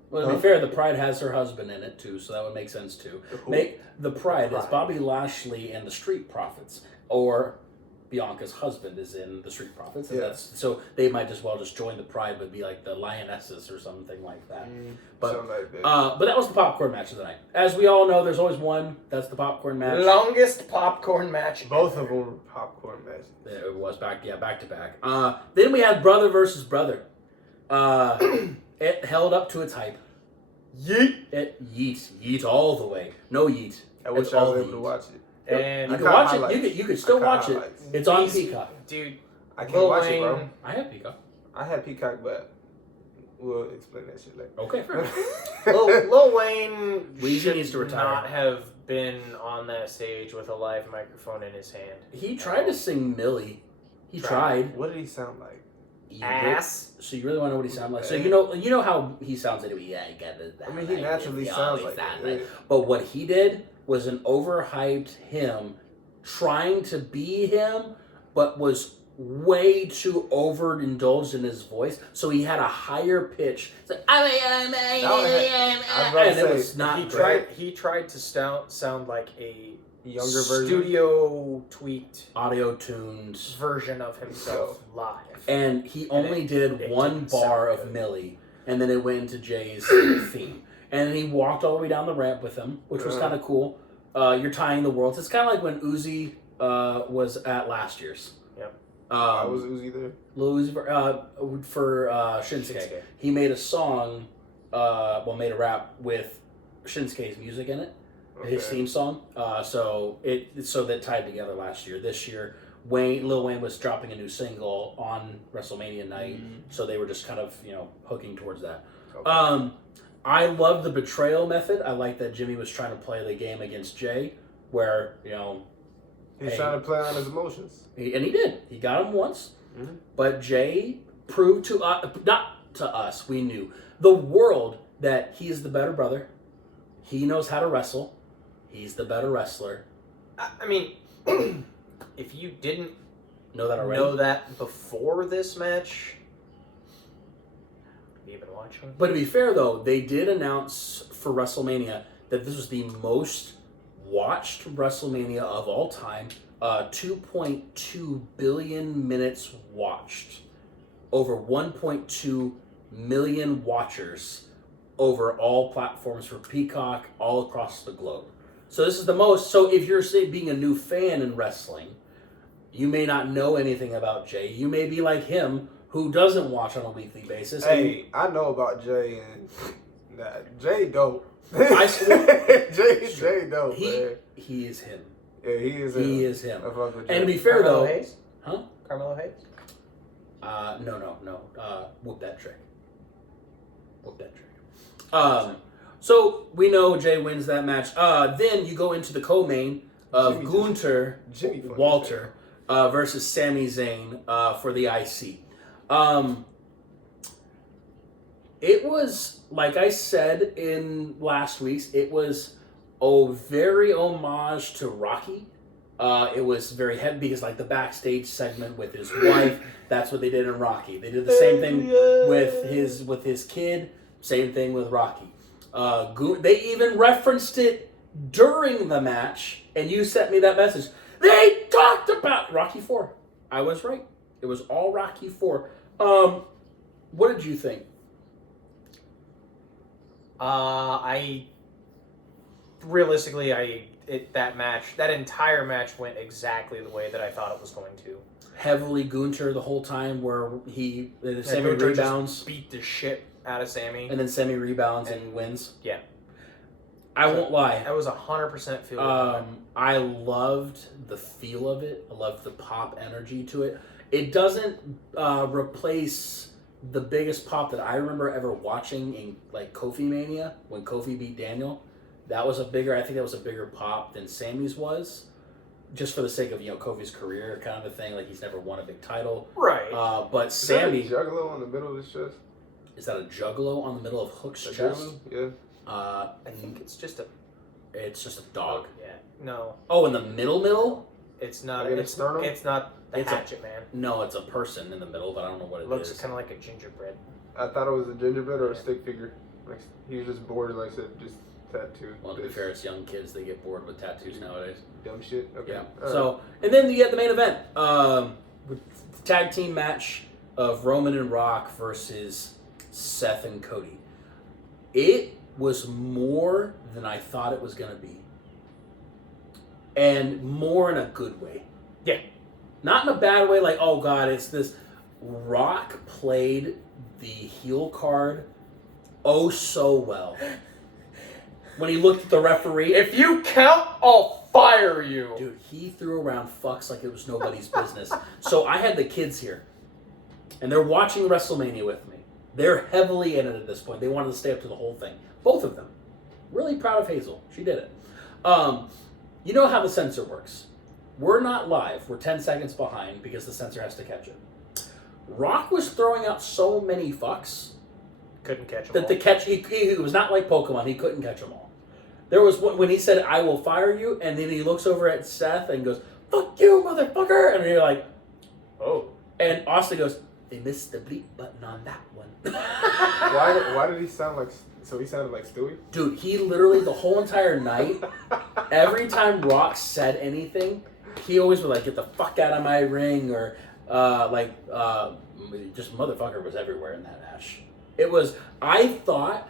well, to be fair, the Pride has her husband in it too, so that would make sense too. Who? The Pride is Bobby Lashley and the Street Profits, or Bianca's husband is in the Street Profits, and Yeah. so they might as well just join the Pride, but be like the Lionesses or something like that. But Something like that. but that was the popcorn match of the night. As we all know, there's always one. That's the popcorn match. Longest popcorn match. Both of them were popcorn matches. It was back to back. Then we had brother versus brother. It held up to its hype. Yeet all the way. No yeet. I wish It's I all was able yeet. to watch it. And You I can caught watch it. highlights. You could still I caught watch it. highlights. It's on These- Peacock. dude, I can't Lil watch it, bro. Wayne- I have Peacock. I had Peacock, but we'll explain that shit later. Okay, fair. Lil Wayne Weezy should needs to retire. not have been on that stage with a live microphone in his hand. He tried to sing Millie. He tried. What did he sound like? Ass. So you really want to know what he sounds like? So you know how he sounds anyway. Yeah, you got that. I mean, he naturally sounds like that. But what he did was an overhyped him trying to be him, but was way too overindulged in his voice. So he had a higher pitch. It's like, and it was not great. He tried to sound like a Younger version. studio tweaked Audio tunes. version of himself live. And he only did it one didn't bar sound of good. Millie, and then it went into Jay's theme. And then he walked all the way down the ramp with him, which was kind of cool. You're tying the worlds. It's kind of like when Uzi was at last year's. Yep. I was Uzi there. Lil Uzi for Shinsuke. He made a song, made a rap with Shinsuke's music in it, his Okay. theme song. So that tied together last year. This year, Lil Wayne was dropping a new single on WrestleMania night, so they were just kind of hooking towards that. Okay. I love the betrayal method. I like that Jimmy was trying to play the game against Jay, where, He's trying to play on his emotions. and he did. He got him once. Mm-hmm. But Jay proved to us, not to us, we knew, the world that he is the better brother. He knows how to wrestle. He's the better wrestler. I mean, if you didn't Know that already? know that before this match, have you been watching? But to be fair, though, they did announce for WrestleMania that this was the most watched WrestleMania of all time. 2.2 billion minutes watched. Over 1.2 million watchers over all platforms for Peacock all across the globe. So this is the most. So if you're, say, being a new fan in wrestling, you may not know anything about Jay. You may be like him, who doesn't watch on a weekly basis. Hey, I know about Jay, and Jay dope. I swear, Jay dope, man. He is him. Yeah, he is him. He is him. I fuck with And to Jay. be fair, Carmelo though, Hayes? huh? Carmelo Hayes? No. Whoop that trick. Whoop that trick. So we know Jay wins that match. Then you go into the co-main of Gunther Walter versus Sami Zayn for the IC. It was, like I said in last week's, it was a very homage to Rocky. It was very heavy because, like, the backstage segment with his wife, that's what they did in Rocky. They did the same thing with his kid, same thing with Rocky. They even referenced it during the match, and you sent me that message. They talked about Rocky 4. I was right. It was all Rocky 4. What did you think? That entire match went exactly the way that I thought it was going to. Heavily Gunther the whole time, where Sammy Gunther rebounds, just beat the shit out of Sammy, and then Sammy rebounds and wins. Yeah, I won't lie. that was 100% feel. I loved the feel of it. I loved the pop energy to it. It doesn't replace the biggest pop that I remember ever watching in, like, Kofi Mania when Kofi beat Daniel. I think that was a bigger pop than Sammy's was, just for the sake of, Kofi's career kind of a thing. Like, he's never won a big title. Right. But Sammy, Is that a juggalo on the middle of his chest? is that a juggalo on the middle of Hook's chest? Juggalo? Yeah. I think it's just a dog. Yeah. No, Oh, in the middle? it's not. Like in a It's sternum? not the It's a- Hatchet Man. No, it's a person in the middle, but I don't know what It it looks is. kind of like a gingerbread. I thought it was a gingerbread or a stick figure. Like, he was just bored, like I said, just tattooed. Well, to be fair, it's young kids. They get bored with tattoos nowadays. Dumb shit. Okay. Yeah. All So, and then you get the main event. Tag team match of Roman and Rock versus Seth and Cody. It was more than I thought it was going to be. And more in a good way. Yeah. Not in a bad way, like, oh God, it's this. Rock played the heel card oh so well. When he looked at the referee, If you count, I'll fire you. dude, he threw around fucks like it was nobody's business. So I had the kids here, and they're watching WrestleMania with me. They're heavily in it at this point. They wanted to stay up to the whole thing. Both of them. Really proud of Hazel. She did it. You know how the censor works. We're not live. We're 10 seconds behind because the censor has to catch it. Rock was throwing out so many fucks Couldn't catch him. that the catch, he was not like Pokemon. He couldn't catch them all. There was one when he said, "I will fire you," and then he looks over at Seth and goes, "Fuck you, motherfucker!" And you're like, Oh. and Austin goes, "They missed the bleep button on that one." Why did he sound like? So he sounded like Stewie? Dude, he literally the whole entire night, every time Rock said anything, he always would like, "Get the fuck out of my ring," or just motherfucker was everywhere in that match. It was. I thought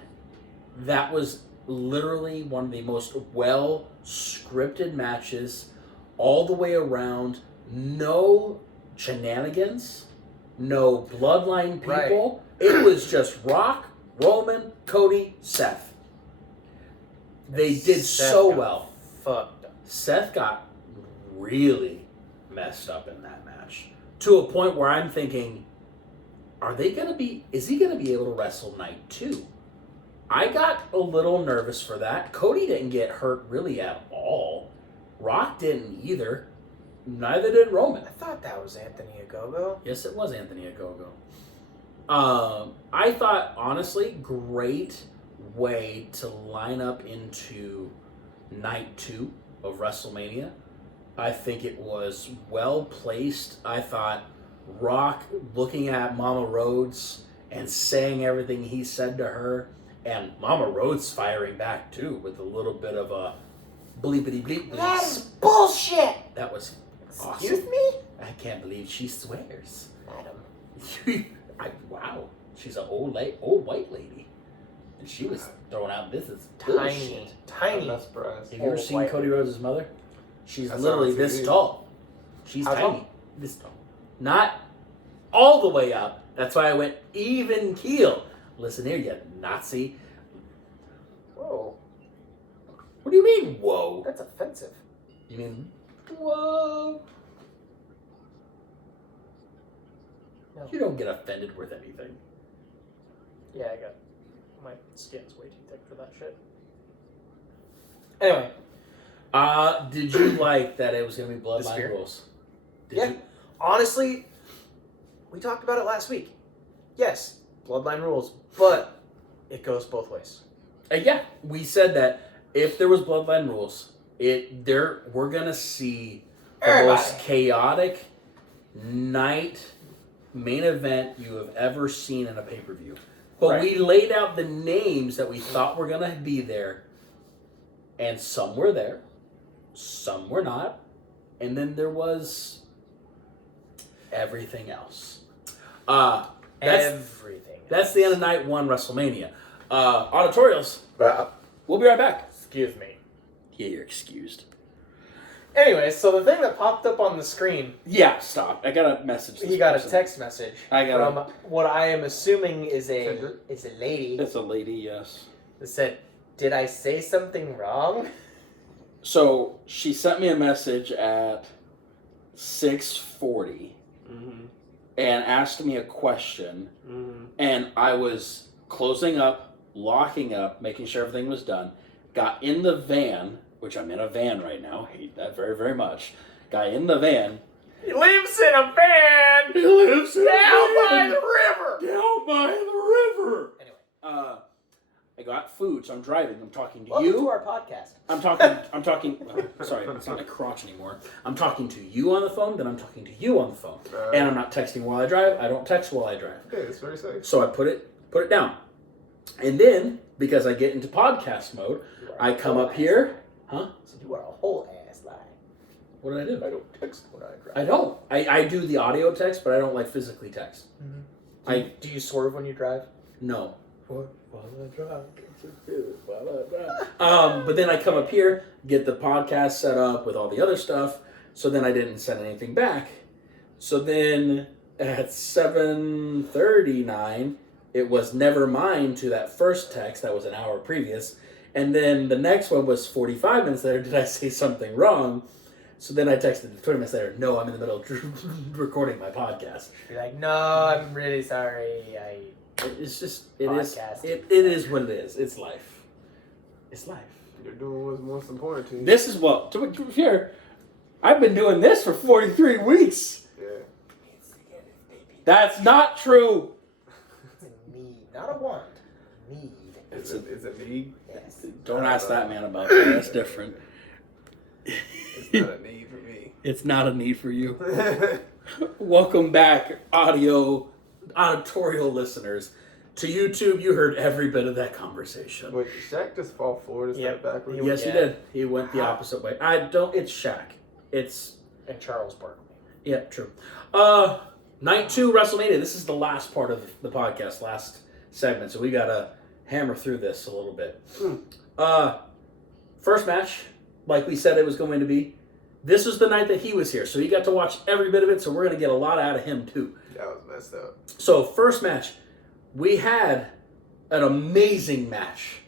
that was literally one of the most well scripted matches all the way around. No shenanigans, no bloodline people. Right. It was just Rock, Roman, Cody, Seth. They did Seth so got well. Fucked up. Seth got really messed up in that match to a point where I'm thinking, is he gonna be able to wrestle night 2? I got a little nervous for that. Cody didn't get hurt really at all. Rock didn't either. Neither did Roman. I thought that was Anthony Ogogo. Yes, it was Anthony Ogogo. I thought, honestly, great way to line up into night 2 of WrestleMania. I think it was well placed. I thought Rock looking at Mama Rhodes and saying everything he said to her, and Mama Rhodes firing back too with a little bit of a bleepity bleep. That is bullshit! That was awesome. Excuse me? I can't believe she swears. Madam. Wow, she's an old white lady, and she was throwing out this is Tiny. bullshit. I'm Tiny. not surprised. Have you ever Old seen white Cody lady. Rhodes' mother? She's I saw literally on this TV. tall. She's How tiny. tall? This tall. Not all the way up. That's why I went even keel. Listen here, you Nazi. Whoa. What do you mean, whoa? That's offensive. You mean, whoa? No. You don't get offended with anything. Yeah, I got... My skin's way too thick for that shit. Anyway. Did you like that it was going to be The Bloodline spear? rules? Did Yeah. you? Honestly, we talked about it last week. Yes, bloodline rules, but it goes both ways. Yeah, we said that if there was Bloodline rules, we're going to see the Everybody. most chaotic night main event you have ever seen in a pay-per-view. But Right. we laid out the names that we thought were going to be there, and some were there, some were not, and then there was everything else. Everything. That's the end of night 1 WrestleMania. Auditorials, we'll be right back. Excuse me. Yeah, you're excused. Anyway, so the thing that popped up on the screen, Yeah, stop. I got a message. he got a text message I got from what I am assuming is a lady It's a lady, yes. that said, "Did I say something wrong?" So she sent me a message at 6:40 and asked me a question, and I was closing up, locking up, making sure everything was done. Got in the van, which I'm in a van right now. Hate that very, very much. Got in the van. He lives in a van He lives in down by the river. Down by the river. Anyway, I got food, so I'm driving. I'm talking to welcome you. to our podcast. I'm talking, sorry, it's not my crotch anymore. I'm talking to you on the phone, then I'm talking to you on the phone. And I'm not texting while I drive. I don't text while I drive. Okay, it's very safe. So I put it down. And then, because I get into podcast mode, I come up here. Huh? So you are a whole ass lie. What did I do? I don't text when I drive. I don't. I do the audio text, but I don't like physically text. Do you swerve when you drive? No. But then I come up here, get the podcast set up with all the other stuff. So then I didn't send anything back. So then at 7:39, it was never mind to that first text that was an hour previous. And then the next one was 45 minutes later. Did I say something wrong? So then I texted 20 minutes later, no, I'm in the middle of recording my podcast. You're like, no, I'm really sorry. It's just, it Podcasting. is what it is. It's life. It's life. You're doing what's most important to you. This is what, to be fair, I've been doing this for 43 weeks. Yeah. That's not true. It's a need, not a want. Need. It's a need. Yes. Don't ask that man about that. That's different. It's not a need for me. It's not a need for you. Welcome back, auditorial listeners. To YouTube, you heard every bit of that conversation. Wait, did Shaq just fall forward and Yep. step backwards? Yes, he Yeah. did. He went the opposite way. It's Shaq. It's, And Charles Barkley. yeah, true. Night 2 WrestleMania. This is the last part of the podcast, last segment, so we gotta hammer through this a little bit. First match, like we said it was going to be. This was the night that he was here, so he got to watch every bit of it, so we're gonna get a lot out of him too. That was messed up. So first match, we had an amazing match.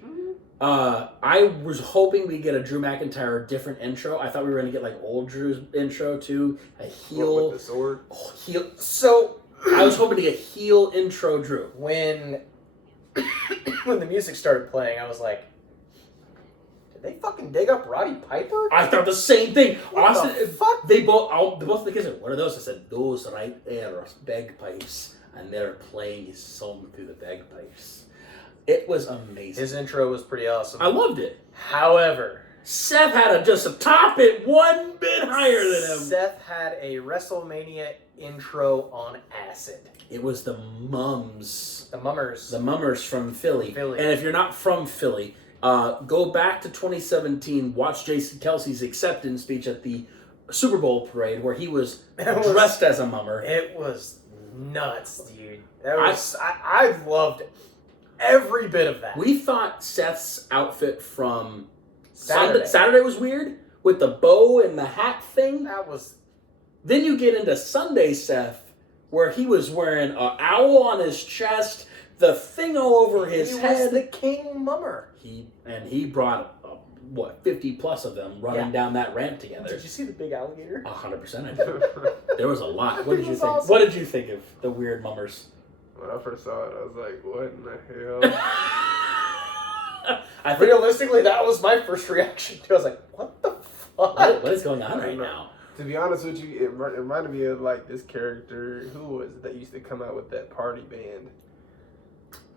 I was hoping we'd get a Drew McIntyre different intro. I thought we were gonna get like old Drew's intro too, a heel. With the sword. Heel. So I was hoping to get heel intro Drew. When when the music started playing, I was like, did they fucking dig up Roddy Piper? I thought the same thing. What Austin, the fuck? they both of the kids said, "What are those?" I said, "Those right there are bagpipes, and they're playing his song through the bagpipes." It was amazing. His intro was pretty awesome. I loved it. However, Seth had to just top it one bit higher than him. Seth had a WrestleMania intro on acid. It was the Mums. The Mummers. The Mummers from Philly. Philly. And if you're not from Philly, go back to 2017, watch Jason Kelsey's acceptance speech at the Super Bowl parade where he was dressed as a mummer. It was nuts, dude. I loved every bit of that. We thought Seth's outfit from Saturday. Saturday was weird with the bow and the hat thing. That was... Then you get into Sunday Seth where he was wearing an owl on his chest, the thing all over his head. He was the king mummer. He brought 50 plus of them running down that ramp together. Did you see the big alligator? 100% I did. There was a lot. What did you think? Awesome. What did you think of the weird mummers? When I first saw it, I was like, what in the hell? I think, Realistically, that was my first reaction too. I was like, what the fuck? what is going on right now? To be honest with you, it reminded me of like this character. Who was it that used to come out with that party band?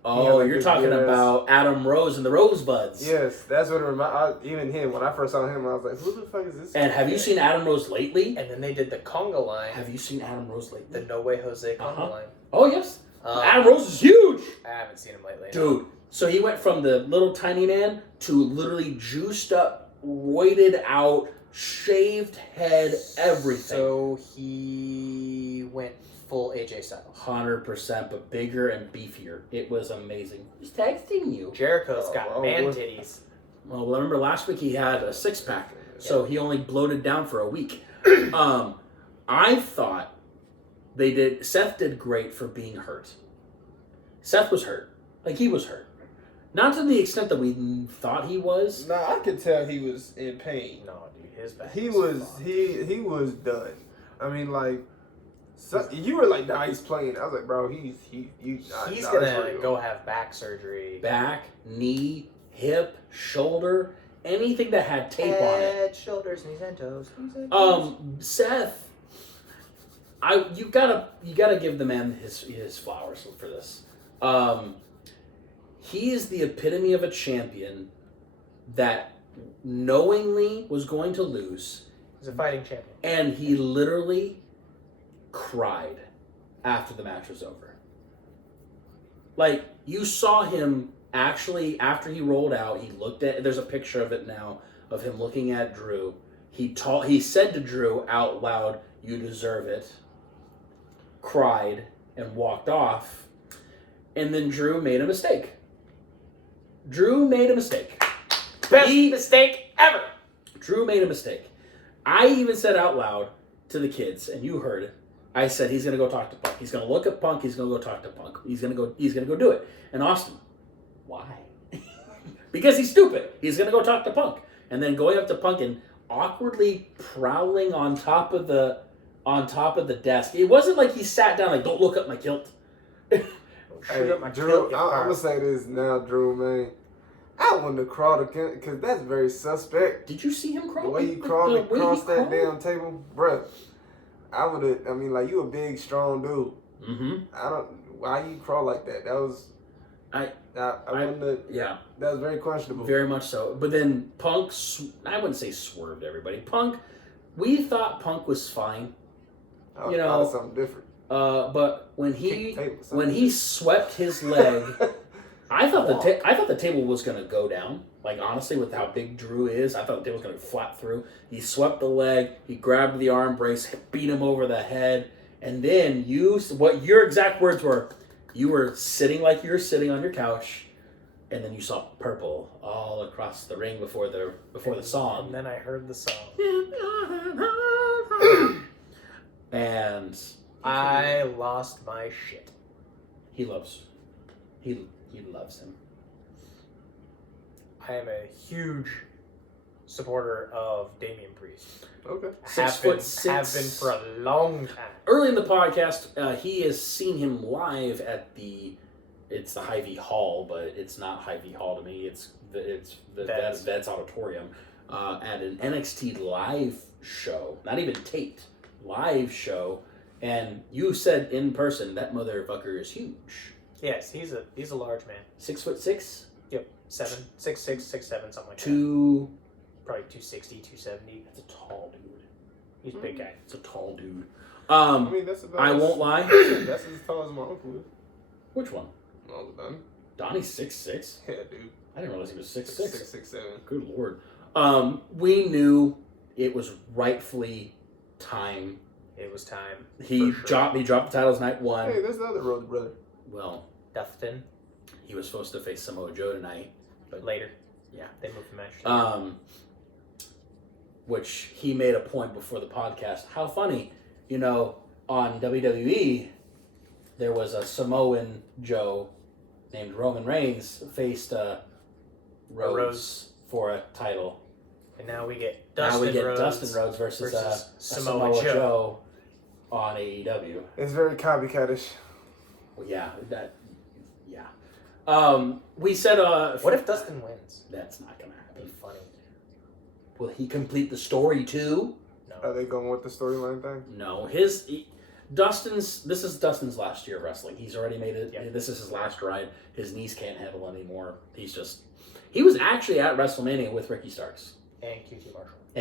Oh, like you're this talking weird-ass- about Adam Rose and the Rosebuds. Yes, that's what it reminded. Even him, when I first saw him, I was like, who the fuck is this? And have you guy? seen Adam Rose lately? And then they did the conga line. Have you seen Adam Rose The lately? No Way Jose conga Uh-huh. line. Oh, yes. Adam Rose is huge. I haven't seen him lately. Dude, so he went from the little tiny man to literally juiced up, roided out, shaved head, everything. So he went full AJ Styles. 100%, but bigger and beefier. It was amazing. Who's texting you? Jericho's got man what? titties. Well, remember last week he had a 6-pack, so he only bloated down for a week. I thought Seth did great for being hurt. Seth was hurt. Like, he was hurt. Not to the extent that we thought he was. Nah, I could tell he was in pain. No, dude, his back. He was was he was done. I mean, like, you were like, nah, he's playing. I was like, bro, he's gonna go have back surgery. Back, knee, hip, shoulder, anything that had tape on it. Head, shoulders, knees and toes. Seth, you gotta give the man his flowers for this. He is the epitome of a champion that knowingly was going to lose, He's a fighting champion. and he literally cried after the match was over. Like, you saw him actually, after he rolled out, he looked at, there's a picture of it now, of him looking at Drew. He said to Drew out loud, "You deserve it," cried, and walked off. And then Drew made a mistake. Best mistake ever. Drew made a mistake. I even said out loud to the kids, and you heard it. I said he's gonna go talk to Punk. He's gonna look at Punk. He's gonna go talk to Punk. He's gonna go do it. And Austin, why? Because he's stupid. He's gonna go talk to Punk, and then going up to Punk and awkwardly prowling on top of the desk. It wasn't like he sat down like, "Don't look up my kilt." Hey, Drew, I'm gonna say this now, Drew, man. I wouldn't have crawled again because that's very suspect. Did you see him crawl? The way you crawled across that damn table, bruh. I would have. I mean, like, you a big, strong dude. Mm-hmm. Why you crawl like that? That was. I wouldn't have. Yeah. That was very questionable. Very much so. But then Punk, I wouldn't say swerved everybody. Punk, we thought Punk was fine. I thought of something different. But when he swept his leg, I thought the table was gonna go down. Like, honestly, with how big Drew is, I thought the table was gonna flap through. He swept the leg, he grabbed the arm brace, beat him over the head, and then what your exact words were, you were sitting like you were sitting on your couch, and then you saw purple all across the ring before the song. And then I heard the song. And I lost my shit. he loves him. I am a huge supporter of Damian Priest. Okay. Have been for a long time. Early in the podcast, he has seen him live at the it's the Hy-Vee Hall, but it's not Hy-Vee Hall to me. It's the Vets Auditorium at an NXT live show, not even taped, live show. And you said in person that motherfucker is huge. Yes, he's a large man. 6'6". Yep, 7'6", 6'7", something like that. Probably 260, 270. That's a tall dude. He's a big guy. It's a tall dude. I mean, that's about. I won't lie. That's as tall as my uncle is. Which one? Uncle Donnie. Donnie's 6'6". Yeah, dude. I didn't realize he was 6'6". 6'7". Good lord. We knew it was rightfully time. It was time. He for sure. dropped the titles night one. Hey, there's the other road brother. Well, Dustin. he was supposed to face Samoa Joe tonight. But later. Yeah. They moved the match. Which he made a point before the podcast. How funny, on WWE, there was a Samoan Joe named Roman Reigns faced Rhodes for a title. And now we get Dustin Rhodes versus Samoa Joe on AEW. It's very copycatish. Well, yeah. We said... what if Dustin wins? That's not going to That'd happen. be funny. Will he complete the story too? No. Are they going with the storyline thing? No. This is Dustin's last year of wrestling. He's already made it. Yeah. This is his last ride. His knees can't handle anymore. He was actually at WrestleMania with Ricky Starks. And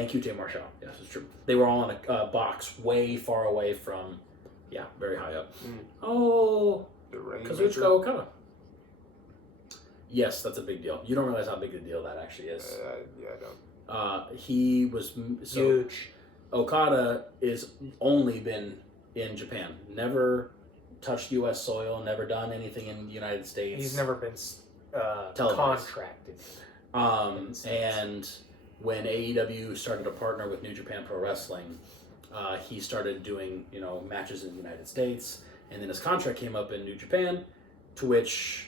QT Marshall. Yes, it's true. They were all in a box way far away from, very high up. Oh, Kazuchika Okada. Yes, that's a big deal. You don't realize how big a deal that actually is. Yeah, I don't. He was huge. Okada is only been in Japan. Never touched U.S. soil. Never done anything in the United States. He's never been contracted. And when AEW started to partner with New Japan Pro Wrestling, he started doing matches in the United States, and then his contract came up in New Japan, to which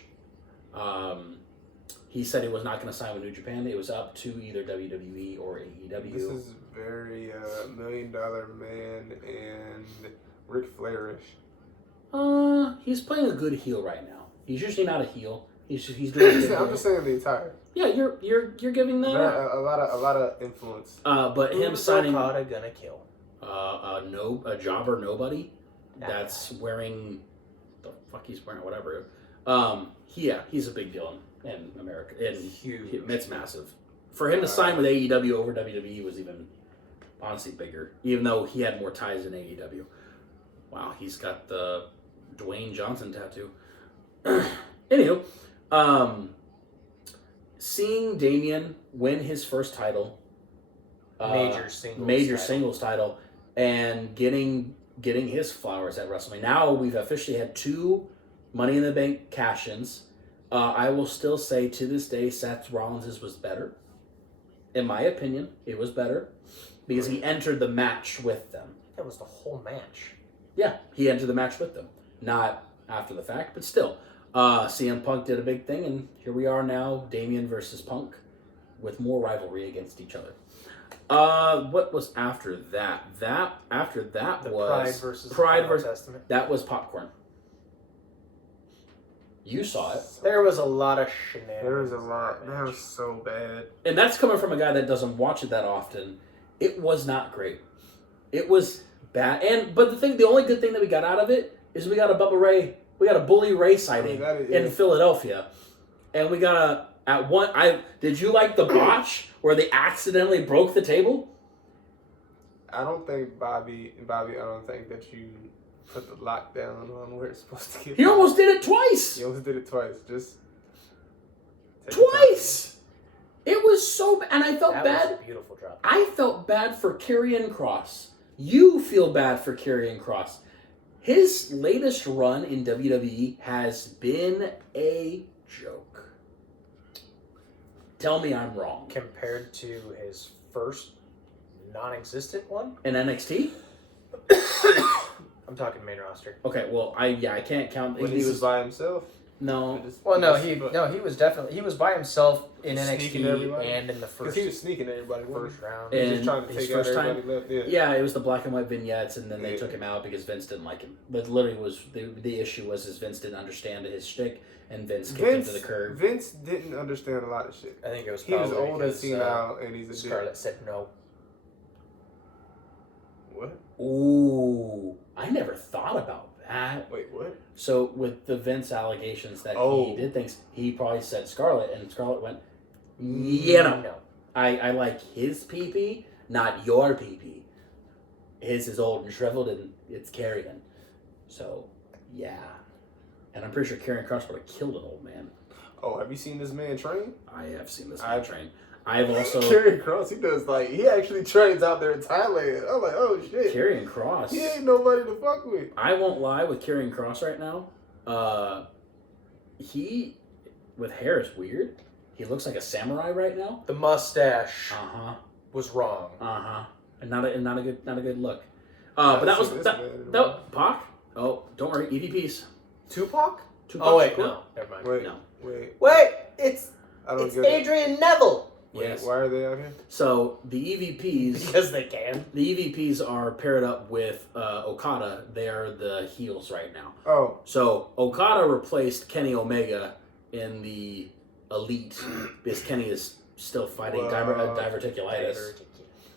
he said he was not going to sign with New Japan. It was up to either WWE or AEW. This is very $1 Million Man and Ric Flair-ish. He's playing a good heel right now. He's usually not a heel. He's doing. I'm just saying the attire. Yeah, you're giving that a lot of influence. But him signing Okada gonna kill a jobber nobody that's wearing the fuck he's wearing whatever. He's a big deal in America. Huge. It's massive. For him to sign with AEW over WWE was even honestly bigger, even though he had more ties in AEW. Wow, he's got the Dwayne Johnson tattoo. Anywho, seeing Damian win his first title, major singles title, and getting his flowers at WrestleMania. Now we've officially had 2 Money in the Bank cash-ins. I will still say to this day, Seth Rollins' was better. In my opinion, it was better because he entered the match with them. That was the whole match. Yeah, he entered the match with them. Not after the fact, but still. CM Punk did a big thing, and here we are now, Damian versus Punk, with more rivalry against each other. What was after that? After that was Pride versus Testament. That was popcorn. You saw it. There was a lot of shenanigans. There was a lot. That was so bad. And that's coming from a guy that doesn't watch it that often. It was not great. It was bad. But the only good thing that we got out of it is we got a Bully Ray sighting in Philadelphia. And we got did you like the botch where they accidentally broke the table? I don't think Bobby, I don't think that you put the lockdown on where it's supposed to get. He almost did it twice. He almost did it twice. Just twice. It was so bad, and I felt bad. That was a beautiful drop. I felt bad for Karrion Kross. You feel bad for Karrion Kross. His latest run in WWE has been a joke. Tell me I'm wrong. Compared to his first non-existent one in NXT. I'm talking main roster. Okay, well, I can't count. When he was by himself. No. Well, no, he was by himself in Sneaking NXT everybody? and in the Because first he was sneaking everybody. first round. He was And just trying to his take out first time- everybody left. Yeah, it was the black and white vignettes, and then they Yeah. took him out because Vince didn't like him. But literally, was the issue was Vince didn't understand his shtick, and Vince kicked him to the curb. Vince didn't understand a lot of shit. I think it was He was probably old and because, senile, and he's a dick. Scarlett said no. What? Ooh, I never thought about that. Wait, what? So with the Vince allegations that Oh. he did things, he probably said Scarlett, and Scarlett went, "Yeah, no, I like his pee-pee, not your pee-pee. His is old and shriveled, and it's carrion." So, yeah. And I'm pretty sure Karrion Kross would have killed an old man. Oh, have you seen this man train? I have seen this man train. I've also... Karrion Kross, he actually trains out there in Thailand. I'm like, oh shit. Karrion Kross. He ain't nobody to fuck with. I won't lie with Karrion Kross right now. He, with hair, is weird. He looks like a samurai right now. The mustache Uh-huh. was wrong. Uh-huh. And not a good look. But that was that Pac. Oh, don't worry, EVPs. Tupac? Tupac Oh wait, Shakur? no, never mind. Wait, No. wait. It's I don't it's get it. Adrian Neville. Wait, Yes. why are they out here? So the EVPs, Because they can. the EVPs are paired up with Okada. They are the heels right now. Oh, So Okada replaced Kenny Omega in the Elite because Kenny is still fighting Wow. diverticulitis.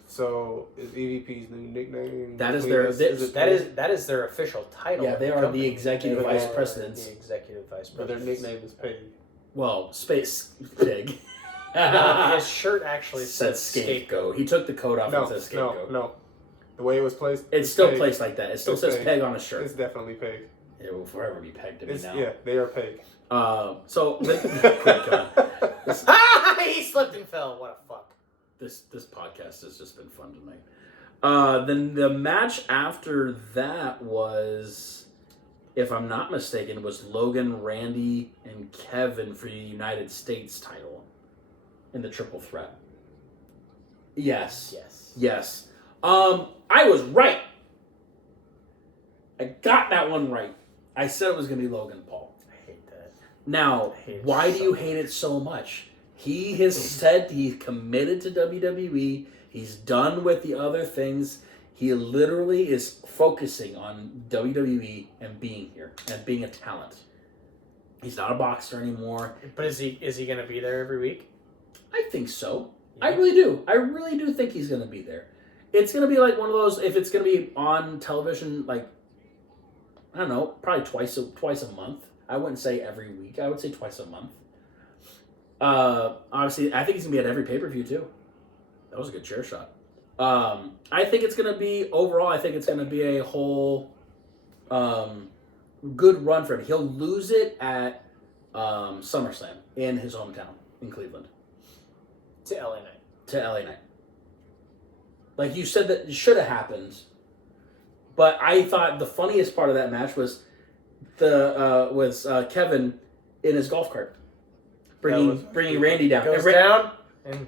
so is EVP's new nickname? That is Cletus? their- Is it That is their official title. Yeah, of they the are company. the executive They vice are presidents. The executive vice But their presidents. nickname is Peggy. Well, Space Pig. No, his shirt actually said says scapegoat. He took the coat off and said scapegoat. No. The way it was placed. It's still Peg. placed like that. It still It's says Peg. Peg on his shirt. It's definitely Peg. It will forever be pegged to me now. Yeah, they are Peg. So quick, He slipped and fell. What a fuck. this podcast has just been fun tonight. Then the match after that was, if I'm not mistaken, was Logan, Randy, and Kevin for the United States title in the triple threat. Yes. Yes. I was right. I got that one right. I said it was going to be Logan Paul. I hate that. Now, why do you hate it so much? He has said he's committed to WWE. He's done with the other things. He literally is focusing on WWE and being here and being a talent. He's not a boxer anymore. But is he going to be there every week? I think so. Yeah. I really do. I really do think he's going to be there. It's going to be like one of those, if it's going to be on television, like, I don't know, probably twice a month. I wouldn't say every week. I would say twice a month. Obviously, I think he's going to be at every pay-per-view, too. That was a good chair shot. I think it's going to be, overall, I think it's going to be a whole good run for him. He'll lose it at SummerSlam in his hometown in Cleveland. To LA Knight. To LA Knight. Like you said, that it should have happened. But I thought the funniest part of that match was Kevin in his golf cart, bringing Randy down. Goes down and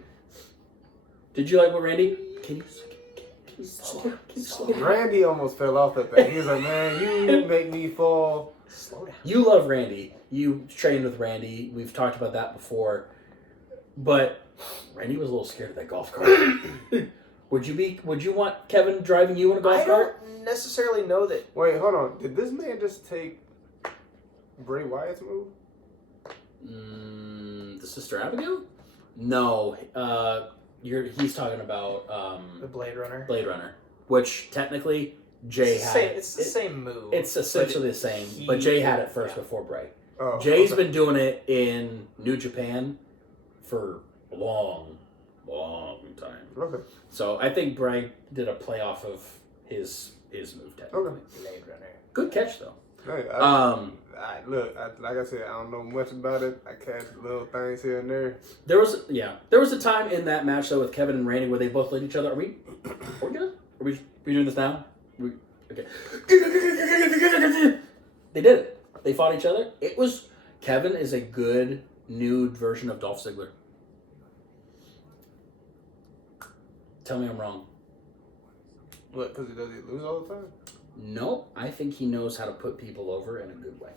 did you like what Randy? Can you slow down? Randy almost fell off that thing. He was like, man, you make me fall. slow down. You love Randy. You trained with Randy. We've talked about that before. But Randy was a little scared of that golf cart. Would you want Kevin driving you in a golf cart? I don't necessarily know that. Wait, hold on. Did this man just take Bray Wyatt's move? The Sister Abigail? No. He's talking about The Blade Runner. Blade Runner, which technically Jay had. It's the same move. It's essentially the same, but Jay had it first before Bray. Oh, Jay's okay. been doing it in New Japan for a long time. Okay. So I think Bray did a playoff of his move technically. Okay. Blade Runner. Good catch though. Hey, like I said, I don't know much about it. I catch little things here and there. There was a time in that match though with Kevin and Randy where they both lit each other. Are we good? Are we doing this now? Okay. They did it. They fought each other. Kevin is a good nude version of Dolph Ziggler. Tell me I'm wrong. What? Because does he lose all the time? No, I think he knows how to put people over in a good way.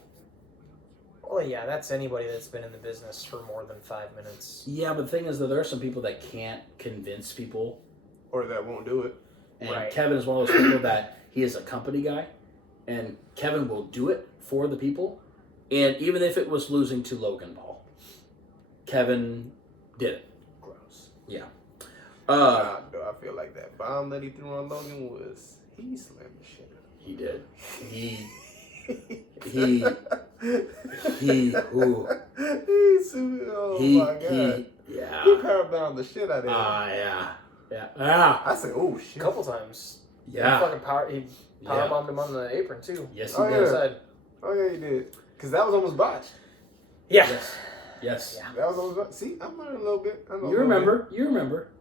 Well, yeah, that's anybody that's been in the business for more than 5 minutes. Yeah, but the thing is that there are some people that can't convince people. Or that won't do it. And Right. Kevin is one of those people that he is a company guy. And Kevin will do it for the people. And even if it was losing to Logan Paul, Kevin did it. Gross. Yeah. Nah, though, I feel like that bomb that he threw on Logan he slammed the shit out He did. He oh my god. Yeah. He powerbound the shit out of him. Yeah. I said, oh A shit. couple times. Yeah. He power bombed him on the apron too. Yes, he Oh, did. yeah. Oh yeah, he did. Cause that was almost botched. Yeah. Yes. Yeah. That was almost. See, I'm learning a little bit. You remember.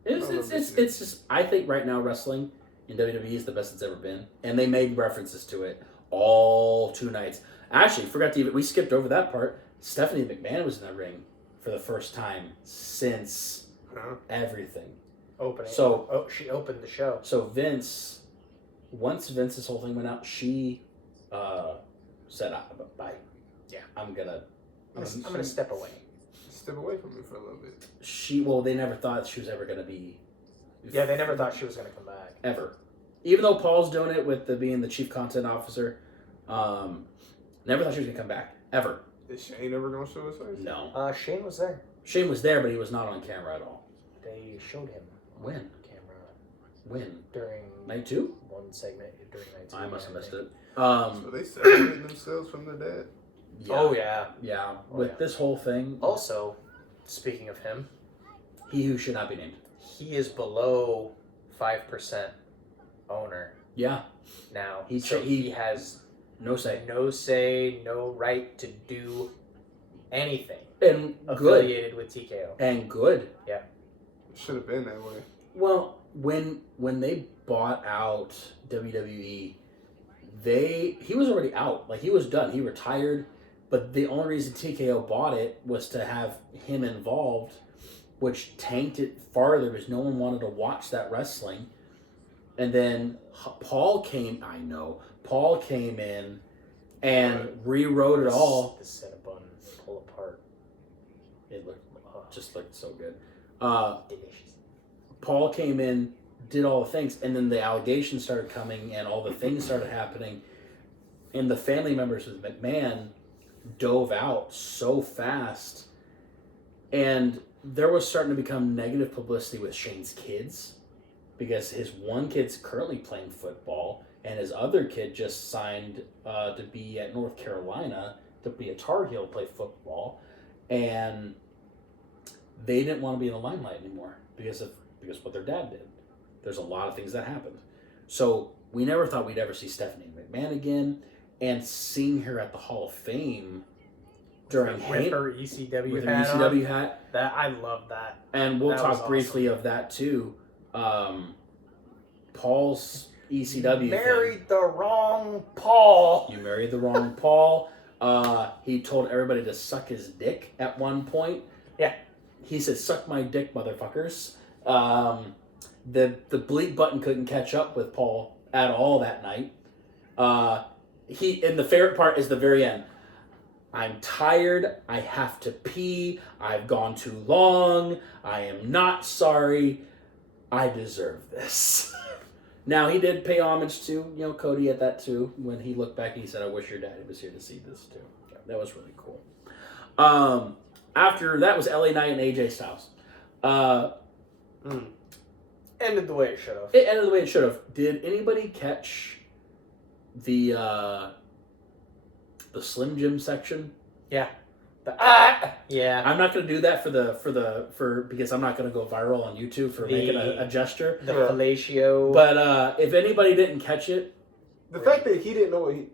It's I love this just. I think right now wrestling in WWE is the best it's ever been, and they made references to it all 2 nights. Actually, we skipped over that part. Stephanie McMahon was in the ring for the first time since everything. Opening. So she opened the show. So once Vince's whole thing went out, she said, "Bye. Yeah, I'm gonna step away." Step away from me for a little bit. They never thought she was ever gonna be. Yeah, they never thought she was gonna come back. Ever. Even though Paul's doing it with being the chief content officer, never thought she was gonna come back. Ever. Is Shane ever gonna show his face? No. Shane was there. Shane was there, but he was not on camera at all. They showed him When? on camera When? during Night 2? one segment during night 2. I must have missed it. So they separating themselves from their dad. Yeah. Oh yeah. Yeah. Oh, With yeah. this whole thing, Also, speaking of him, he who should not be named. he is below 5% owner Yeah. now. He has No say. no right to do anything And good. affiliated with TKO. And good. Should have been that way. Well, when they bought out WWE, he was already out. Like, he was done. He retired. But the only reason TKO bought it was to have him involved, which tanked it farther because no one wanted to watch that wrestling. And then Paul came in and rewrote it all. The set bun pull apart. It looked so good. Delicious. Paul came in, did all the things, and then the allegations started coming and all the things started happening. And the family members of McMahon dove out so fast. And there was starting to become negative publicity with Shane's kids because his one kid's currently playing football and his other kid just signed to be at North Carolina to be a Tar Heel, play football. And they didn't want to be in the limelight anymore because what their dad did. There's a lot of things that happened. So we never thought we'd ever see Stephanie McMahon again, and seeing her at the Hall of Fame during with her ECW with her hat ECW on. hat. That I love that. And we'll That was talk briefly of that too. Paul's ECW Married the wrong Paul. thing. You married the wrong Paul. He told everybody to suck his dick at one point. Yeah. He said, "Suck my dick, motherfuckers." The bleep button couldn't catch up with Paul at all that night. And the favorite part is the very end. "I'm tired. I have to pee. I've gone too long. I am not sorry. I deserve this." Now, he did pay homage to, Cody at that too. When he looked back, he said, "I wish your daddy was here to see this too." That was really cool. After that was LA Knight and AJ Styles. Ended the way it should have. It ended the way it should have. Did anybody catch the Slim Jim section? Yeah. Yeah. I'm not going to do that because I'm not going to go viral on YouTube for making a gesture. The fellatio. But if anybody didn't catch it, The fact that he didn't know what he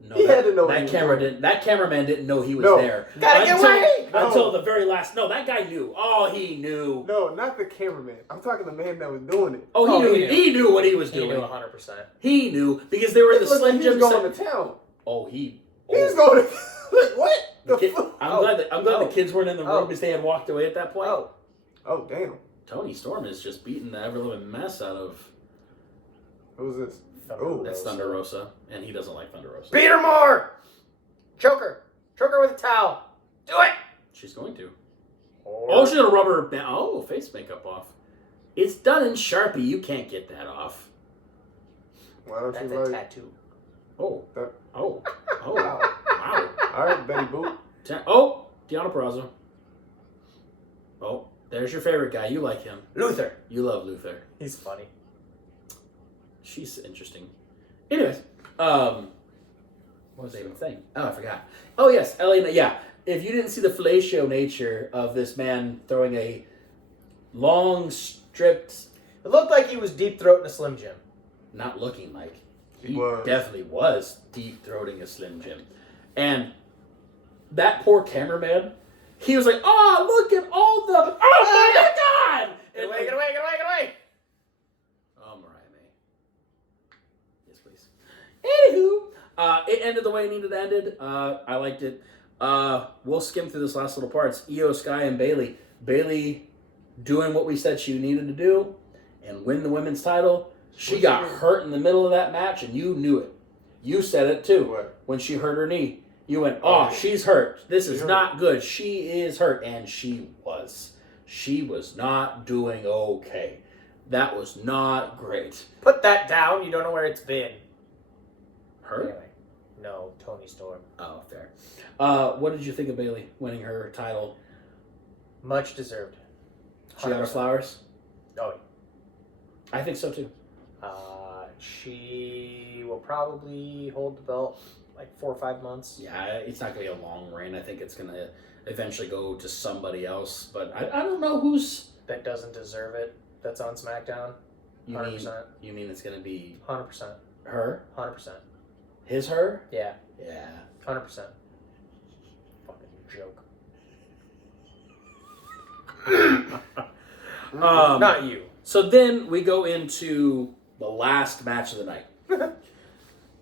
no, he had to know that what camera he was didn't. That cameraman didn't know he was No. there. Gotta get away! Until the very last. No, that guy knew. Oh, he knew. No, not the cameraman. I'm talking the man that was doing it. Oh, he knew. He knew what he was He doing. knew 100%. He knew because they were in the It looked like Slim he was Jim. going to town. Oh, he. He's going to like what? I'm glad the kids weren't in the room because they had walked away at that point. Oh damn. Tony Storm is just beating the ever-living mess out of. Who's this? Thunder Oh, That's Thunder Rosa, and he doesn't like Thunder Rosa. Peter Moore! Choker! Choke her with a towel. Do it! She's going to. Or, Oh, she's gonna rub her face makeup off. It's done in Sharpie. You can't get that off. Why don't that's you a like tattoo. Oh. that? Oh. Oh. Wow. All right, Betty Boop. Oh, Deanna Purrazzo. Oh, there's your favorite guy. You like him. Luther. You love Luther. He's funny. She's interesting. Anyways, what was I even saying? Oh, I forgot. Oh, yes, Ellie. Yeah, if you didn't see the fellatio nature of this man throwing a long stripped, It looked like he was deep throating a Slim Jim. not looking like, He was. definitely was deep throating a Slim Jim. And that poor cameraman, he was like, oh, look at all the, oh my God! Get away, get away, get away, get away! Oh, Mariah May. Yes, please. Anywho, it ended the way it needed to end. I liked it. We'll skim through this last little parts. Io Sky and Bailey. Bailey doing what we said she needed to do and win the women's title. She got hurt in the middle of that match, and you knew it. You said it too. What? When she hurt her knee. You went, oh, she's hurt. This is hurt. not good. She is hurt. And she was. She was not doing okay. That was not great. Put that down. You don't know where it's been. Her? Anyway. No, Tony Storm. Oh, fair. What did you think of Bailey winning her title? Much deserved. She got her flowers? Oh, I think so too. she will probably hold the belt like 4 or 5 months. Yeah, it's not going to be a long reign. I think it's going to eventually go to somebody else. But I don't know who's... That doesn't deserve it. That's on SmackDown. 100%. You mean it's going to be 100%. her? 100%. His her? Yeah. Yeah. 100%. Fucking joke. Not you. So then we go into the last match of the night.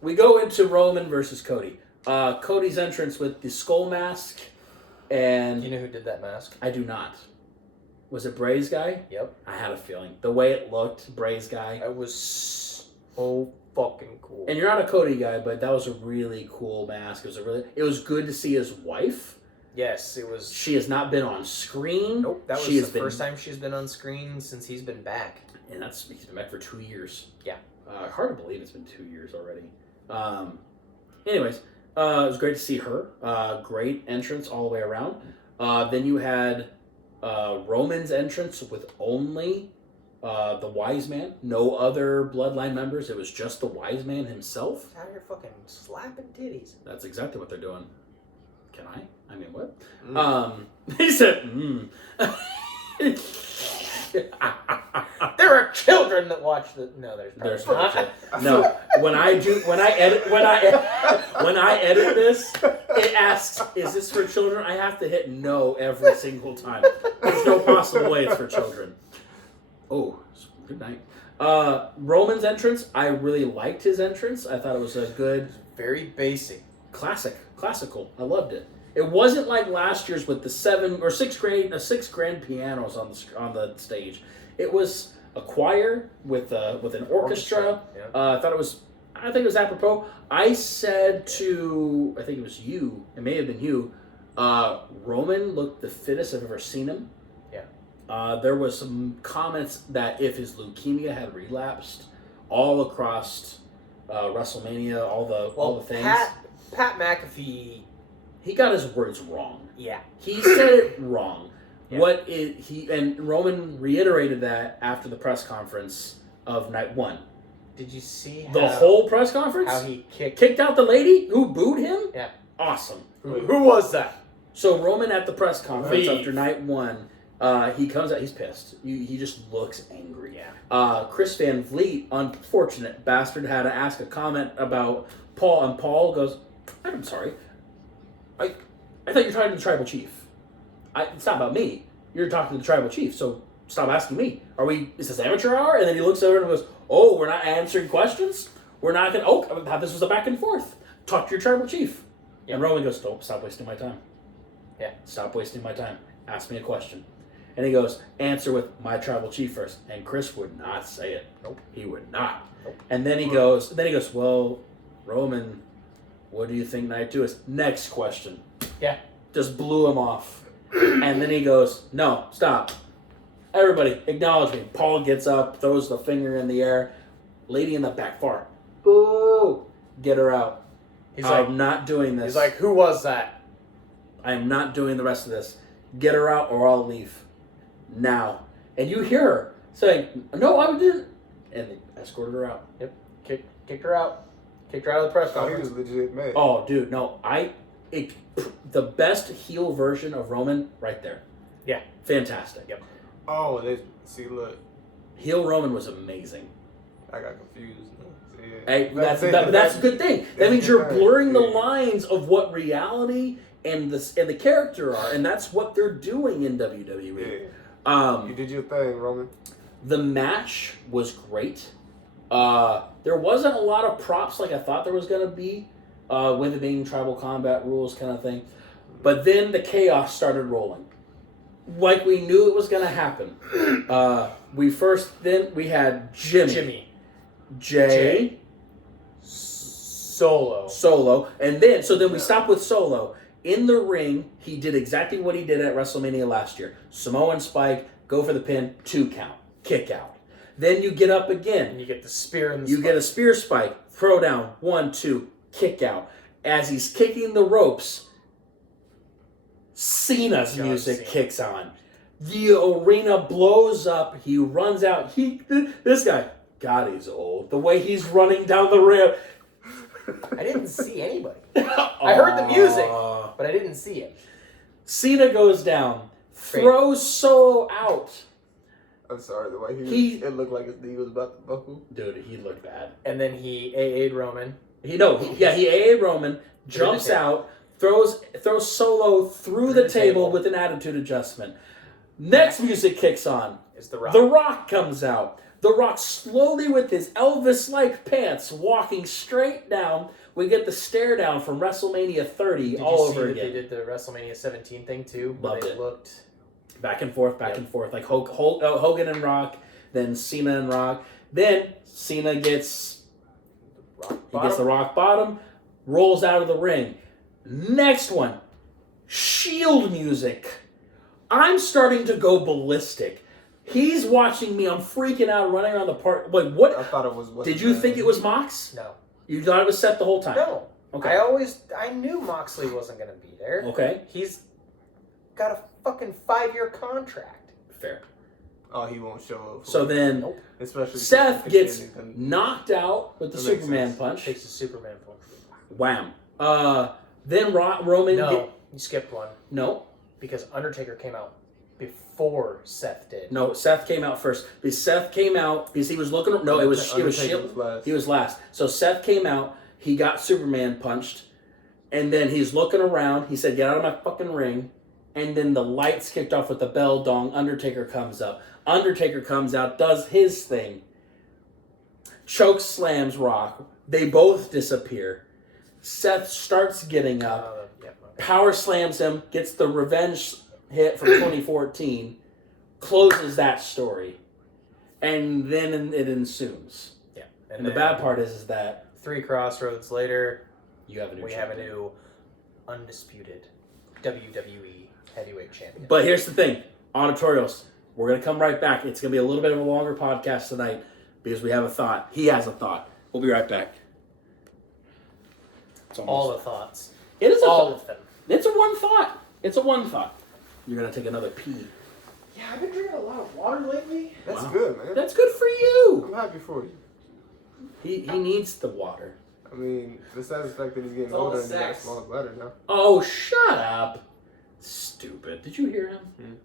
We go into Roman versus Cody. Cody's entrance with the skull mask, and Do you know who did that mask? I do not. Was it Bray's guy? Yep. I had a feeling. The way it looked, Bray's guy. It was so fucking cool. And you're not a Cody guy, but that was a really cool mask. It was good to see his wife. Yes, it was. She has not been on screen. Nope, that was She the has been- first time she's been on screen since he's been back. And he's been back for 2 years. Yeah. Hard to believe it's been 2 years already. Anyways, it was great to see her. Great entrance all the way around. Then you had Roman's entrance with only the Wise Man. No other Bloodline members. It was just the Wise Man himself. Out here fucking slapping titties. That's exactly what they're doing. Can I? I mean, what? Mm. He said, There are children that watch the. No, there's There's not. no. When I edit this, it asks, "Is this for children?" I have to hit no every single time. There's no possible way it's for children. Oh, good night. Roman's entrance, I really liked his entrance. I thought it was a good, Very basic. classical. I loved it. It wasn't like last year's with the 7 or 6 grand pianos on the stage. It was a choir with an orchestra. Yeah. I think it was apropos. I said to, I think it was you, it may have been you, Roman looked the fittest I've ever seen him. Yeah. There was some comments that if his leukemia had relapsed all across WrestleMania, all the things. Pat McAfee. He got his words wrong. Yeah. He said it wrong. Yeah. And Roman reiterated that after the press conference of night 1. Did you see The whole press conference? how he kicked out the lady who booed him? Yeah. Awesome. Who was that? So Roman at the press conference Leave. after night 1, he comes out, he's pissed. He just looks angry. Yeah. Chris Van Vliet, unfortunate bastard, had to ask a comment about Paul, and Paul goes, I'm sorry. I thought you were talking to the tribal chief. It's not about me. You're talking to the tribal chief, so stop asking me. Is this amateur hour? And then he looks over and goes, oh, we're not answering questions? We're not going to, I thought this was a back and forth. Talk to your tribal chief. Yeah. And Roman goes, stop wasting my time. Yeah. Stop wasting my time. Ask me a question. And he goes, answer with my tribal chief first. And Chris would not say it. Nope. He would not. Nope. And then he goes, well, Roman, what do you think night 2 is? Next question. Yeah. Just blew him off. And then he goes, no, stop. Everybody, acknowledge me. Paul gets up, throws the finger in the air. Lady in the back, far. Boo! Get her out. I'm not doing this. He's like, who was that? I am not doing the rest of this. Get her out or I'll leave. Now. And you hear her saying, no, I didn't. And they escorted her out. Yep. Kicked her out. Kicked her out of the press Oh, he conference. was legit mad. Oh, dude, no. The best heel version of Roman right there. Yeah. Fantastic. Yep. Oh, look. Heel Roman was amazing. I got confused. See, yeah. Hey, that's a good thing. That means you're blurring the lines of what reality and the character are, and that's what they're doing in WWE. Yeah. You did your thing, Roman. The match was great. There wasn't a lot of props like I thought there was going to be, with it being tribal combat rules kind of thing. But then the chaos started rolling. Like we knew it was going to happen. We had Jimmy. Jay. Solo. And then we stopped with Solo. In the ring, he did exactly what he did at WrestleMania last year. Samoan Spike, go for the pin, 2 count, kick out. Then you get up again. And you get the spear and the You get a spear spike, throw down, 1, 2, kick out. As he's kicking the ropes, Cena's music kicks on. The arena blows up. He runs out. This guy, God, he's old. The way he's running down the ramp. I didn't see anybody. I heard the music, but I didn't see it. Cena goes down, throws Solo out. I'm sorry, the way it looked like his knee was about to buckle. Dude, he looked bad. And then he AA'd Roman. He AA'd Roman, jumps out, throws Solo through the table with an attitude adjustment. Next music kicks on. Is The Rock. The Rock comes out. The Rock slowly with his Elvis-like pants walking straight down. We get the stare down from WrestleMania 30 all over again. They did the WrestleMania 17 thing too? Loved they it. Looked back and forth, like Hogan and Rock, then Cena and Rock. Then Cena gets the rock bottom, rolls out of the ring. Next one, Shield music. I'm starting to go ballistic. He's watching me. I'm freaking out, running around the park. Wait, what? I thought it was. Did you think it was Mox? No. You thought it was Seth the whole time? No. Okay. I knew Moxley wasn't going to be there. Okay. He's got a fucking 5-year contract. Fair. Oh, he won't show up. So then, especially Seth gets knocked out with the Superman punch. Takes the Superman punch. Wham. Then Roman. No, you skipped one. No. Because Undertaker came out before Seth did. No, Seth came out first. Because Seth came out because he was looking. No, it was Shield. He was last. So Seth came out. He got Superman punched, and then he's looking around. He said, "Get out of my fucking ring." And then the lights kicked off with the bell dong. Undertaker comes up. Undertaker comes out, does his thing. Choke slams Rock. They both disappear. Seth starts getting up. Power slams him. Gets the revenge hit from 2014. Closes that story. And then it ensues. Yeah. And the bad part is that 3 crossroads later, we have a new undisputed WWE heavyweight champion. But here's the thing. Auditorials. We're going to come right back. It's going to be a little bit of a longer podcast tonight because we have a thought. He has a thought. We'll be right back. All the thoughts. It is all of them. It's a one thought. It's a one thought. You're going to take another pee. Yeah, I've been drinking a lot of water lately. That's Wow. good, man. That's good for you. I'm happy for you. He needs the water. I mean, besides the fact that he's getting older and he got a smaller bladder now. Oh, shut up. Stupid. Did you hear him?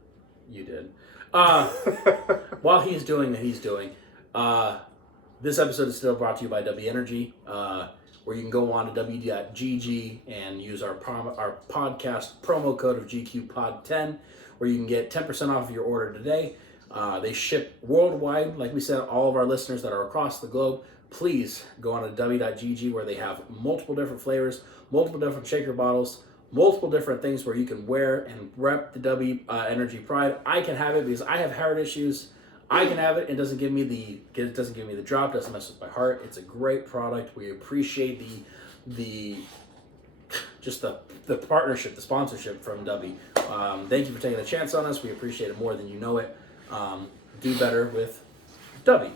You did. While he's doing what he's doing, this episode is still brought to you by W Energy, where you can go on to w.gg and use our podcast promo code of GQPod10, where you can get 10% off your order today. They ship worldwide. Like we said, all of our listeners that are across the globe, please go on to w.gg, where they have multiple different flavors, multiple different shaker bottles, multiple different things where you can wear and rep the W Energy Pride. I can have it because I have heart issues. I can have it. It doesn't give me the drop. Doesn't mess with my heart. It's a great product. We appreciate the just the partnership, the sponsorship from W. Thank you for taking a chance on us. We appreciate it more than you know it. Do better with W.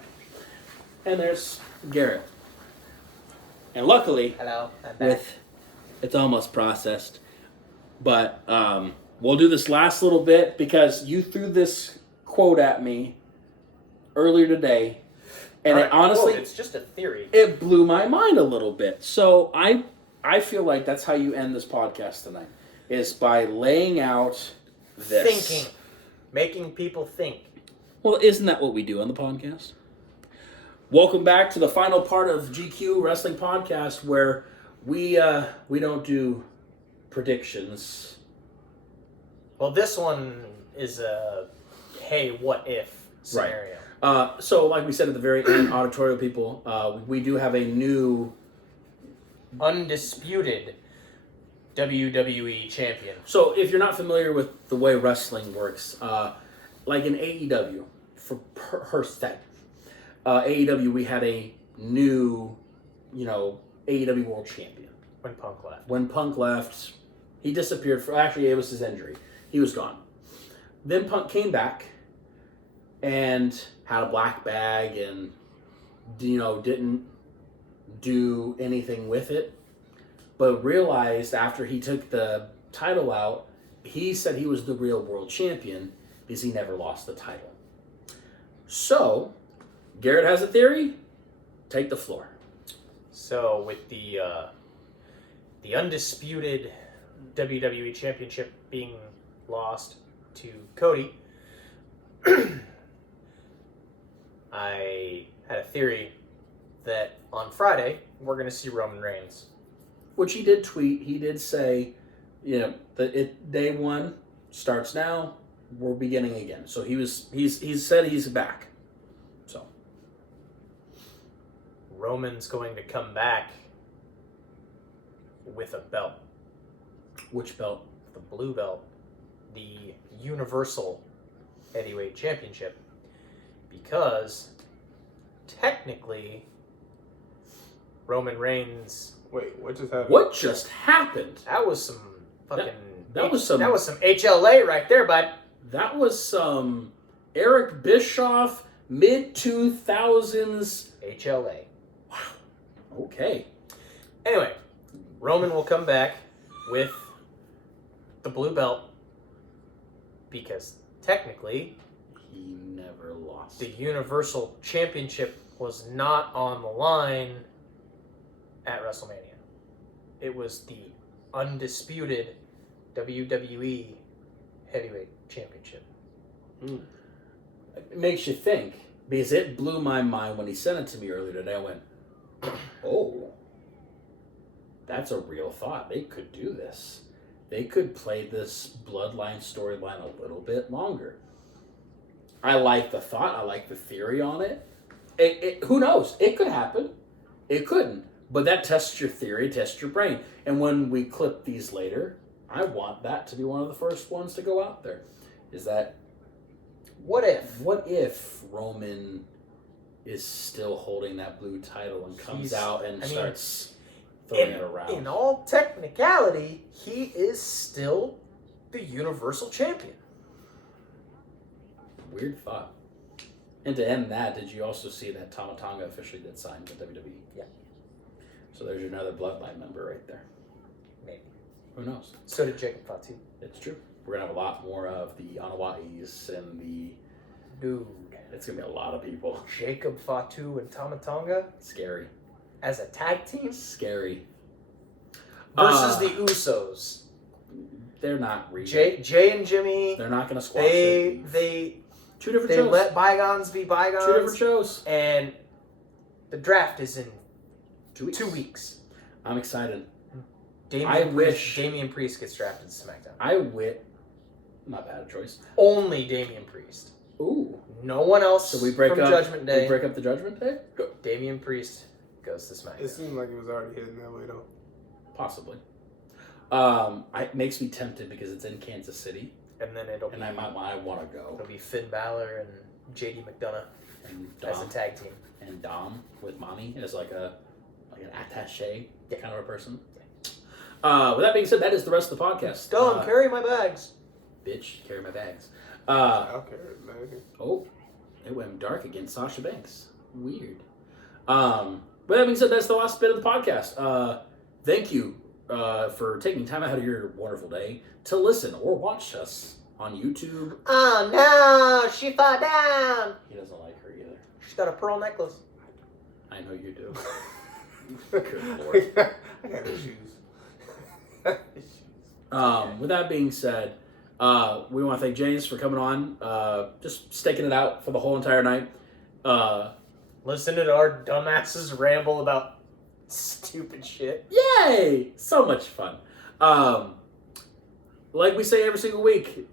And there's Garrett. And luckily, Hello, I'm back. it's almost processed. But we'll do this last little bit because you threw this quote at me earlier today. And Alright, it honestly, it's just a theory. it blew my mind a little bit. So I feel like that's how you end this podcast tonight, is by laying out this. Thinking. Making people think. Well, isn't that what we do on the podcast? Welcome back to the final part of GQ Wrestling Podcast, where we don't do predictions. Well, this one is a hey, what if scenario. So, like we said at the very end, auditorial people, we do have a new Undisputed WWE champion. So, if you're not familiar with the way wrestling works, like in AEW, for her sake, AEW, we had a new, AEW World Champion. When Punk left. When Punk left, he disappeared. Actually, it was his injury. He was gone. Then Punk came back and had a black bag and, didn't do anything with it, but realized after he took the title out, he said he was the real world champion because he never lost the title. So, Garrett has a theory. Take the floor. So with the undisputed WWE championship being lost to Cody, I had a theory that on Friday we're going to see Roman Reigns. Which he did tweet. He did say, that day one starts now. We're beginning again. So he's said he's back. So Roman's going to come back with a belt. which belt? The blue belt. The Universal Heavyweight Championship. Because technically Roman Reigns... Wait, what just happened? What just happened? That was some fucking... That was some HLA right there, bud. That was some Eric Bischoff mid-2000s. HLA. Okay. Anyway, Roman will come back with the blue belt because technically He never lost. the Universal Championship was not on the line at WrestleMania. It was the undisputed WWE Heavyweight Championship. It makes you think, because it blew my mind when he sent it to me earlier today. I went, oh, that's a real thought. They could do this. They could play this bloodline storyline a little bit longer. I like the thought. I like the theory on it. Who knows? It could happen. It couldn't. But that tests your theory, tests your brain. And when we clip these later, I want that to be one of the first ones to go out there. Is that, What if Roman is still holding that blue title and comes out and starts throwing it around? In all technicality, he is still the Universal Champion. Weird thought. And to end that, did you also see that Tama Tonga officially did sign with WWE? Yeah. So there's another bloodline member right there. Maybe. Who knows? So did Jacob Fatu. It's true. We're going to have a lot more of the Anawais and the... Dude. It's going to be a lot of people. Jacob Fatu and Tama Tonga Scary. as a tag team Scary. versus the Usos. They're not real. Jay and Jimmy. They're not going to squash it. They Two different they shows. let bygones be bygones. Two different shows. And the draft is in 2 weeks. 2 weeks. I'm excited. Damian Priest gets drafted to SmackDown. Not bad choice. Only Damian Priest. Ooh. No one else. So we break from up Judgment Day. We break up the Judgment Day? Damian Priest goes to SmackDown. It seemed like it was already heading that way, though. Possibly. It makes me tempted because it's in Kansas City, And then I want to go. it'll be Finn Balor and JD McDonough And as a tag team. and Dom with Mommy as like an attaché kind of a person. With that being said, that is the rest of the podcast. Dumb, carry my bags. Bitch, carry my bags. I'll carry it, man. Oh, it went dark against Sasha Banks. Weird. With that being said, that's the last bit of the podcast. Thank you for taking time out of your wonderful day to listen or watch us on YouTube. Oh no, she fell down. He doesn't like her either. She's got a pearl necklace. I know you do. Good Lord. I got issues. With that being said, we want to thank James for coming on, just staking it out for the whole entire night. Listen to our dumbasses ramble about stupid shit. Yay! So much fun. Like we say every single week,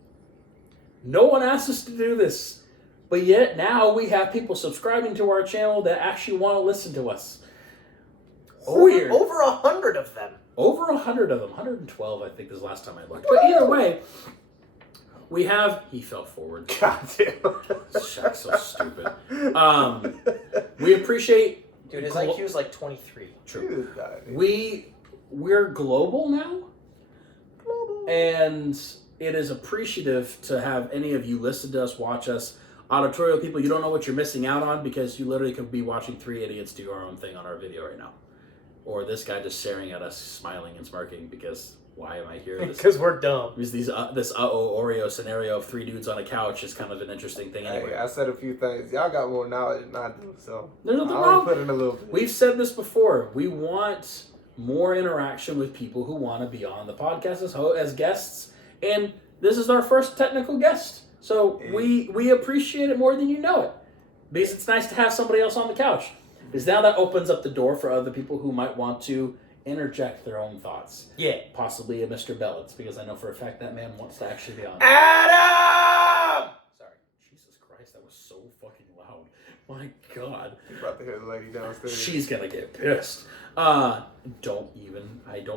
no one asked us to do this, but yet now we have people subscribing to our channel that actually want to listen to us. Weird. Over 100 of them. Over 100 of them. 112, I think, is the last time I looked. But either way, we have... He fell forward. God damn. Shaq's so stupid. We appreciate... Dude, his IQ is like 23. True. Dude, We're global now. Global. And it is appreciative to have any of you listen to us, watch us. Auditorial people, you don't know what you're missing out on because you literally could be watching three idiots do our own thing on our video right now. Or this guy just staring at us, smiling and smirking because why am I here? Because we're dumb. Because this Oreo scenario of three dudes on a couch is kind of an interesting thing anyway. Hey, I said a few things. Y'all got more knowledge than I do, so There's nothing I'll wrong. put in a little bit. We've said this before. We want more interaction with people who want to be on the podcast as guests. And this is our first technical guest. So we appreciate it more than you know it. Because it's nice to have somebody else on the couch. Because now that opens up the door for other people who might want to interject their own thoughts. Yeah. Possibly a Mr. Bellitz, because I know for a fact that man wants to actually be on. Adam! Sorry. Jesus Christ, that was so fucking loud. My God. You're about to hear the lady downstairs. She's gonna get pissed. I don't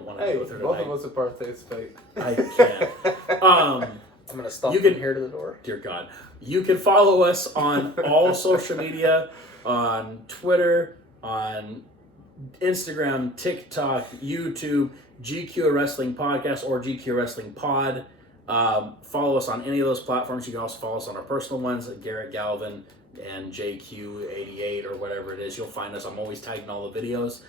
want to Hey, deal with her both tonight. of us are participate. I can't. I'm going to stop You from can- here to the door. Dear God. You can follow us on all social media, on Twitter, on Instagram, TikTok, YouTube, GQ Wrestling Podcast or GQ Wrestling Pod. Follow us on any of those platforms. You can also follow us on our personal ones, Garrett Galvin and JQ88 or whatever it is. You'll find us. I'm always tagging all the videos.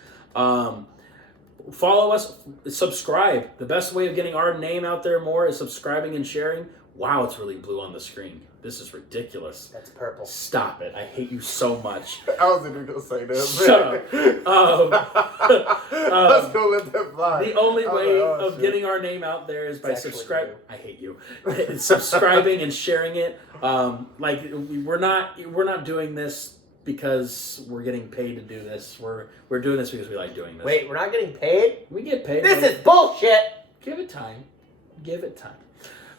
Follow us, subscribe. The best way of getting our name out there more is subscribing and sharing. Wow, it's really blue on the screen. This is ridiculous. That's purple. Stop it. I hate you so much. I was even going to say that. Shut up. Let's go let that fly. The only way Oh, of shit. getting our name out there is by It's actually subscribing. you. I hate you. Subscribing and sharing it. We're not doing this because we're getting paid to do this. We're doing this because we like doing this. Wait, we're not getting paid? We get paid. This but is bullshit! give it time. Give it time.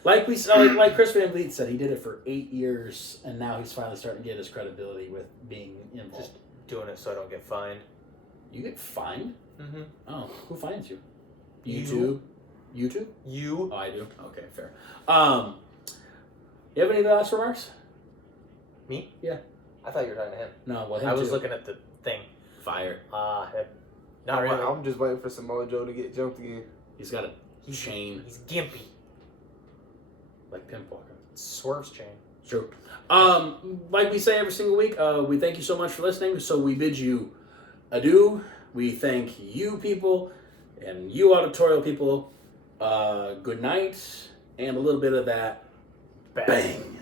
Like like Chris Van Vliet said, he did it for 8 years, and now he's finally starting to get his credibility with being involved. Just doing it so I don't get fined. You get fined? Mm-hmm. Oh, who fines you? You. YouTube? You? Oh, I do? Okay, fair. You have any last remarks? Me? Yeah. I thought you were talking to him. No, well, him I was too. looking at the thing. Fire. Not really. I'm just waiting for Samoa Joe to get jumped again. He's got a chain He's gimpy. like Pimp Walker. Swerve's chain. True. Like we say every single week, we thank you so much for listening. So we bid you adieu. We thank you people and you auditorial people. Good night and a little bit of that bang.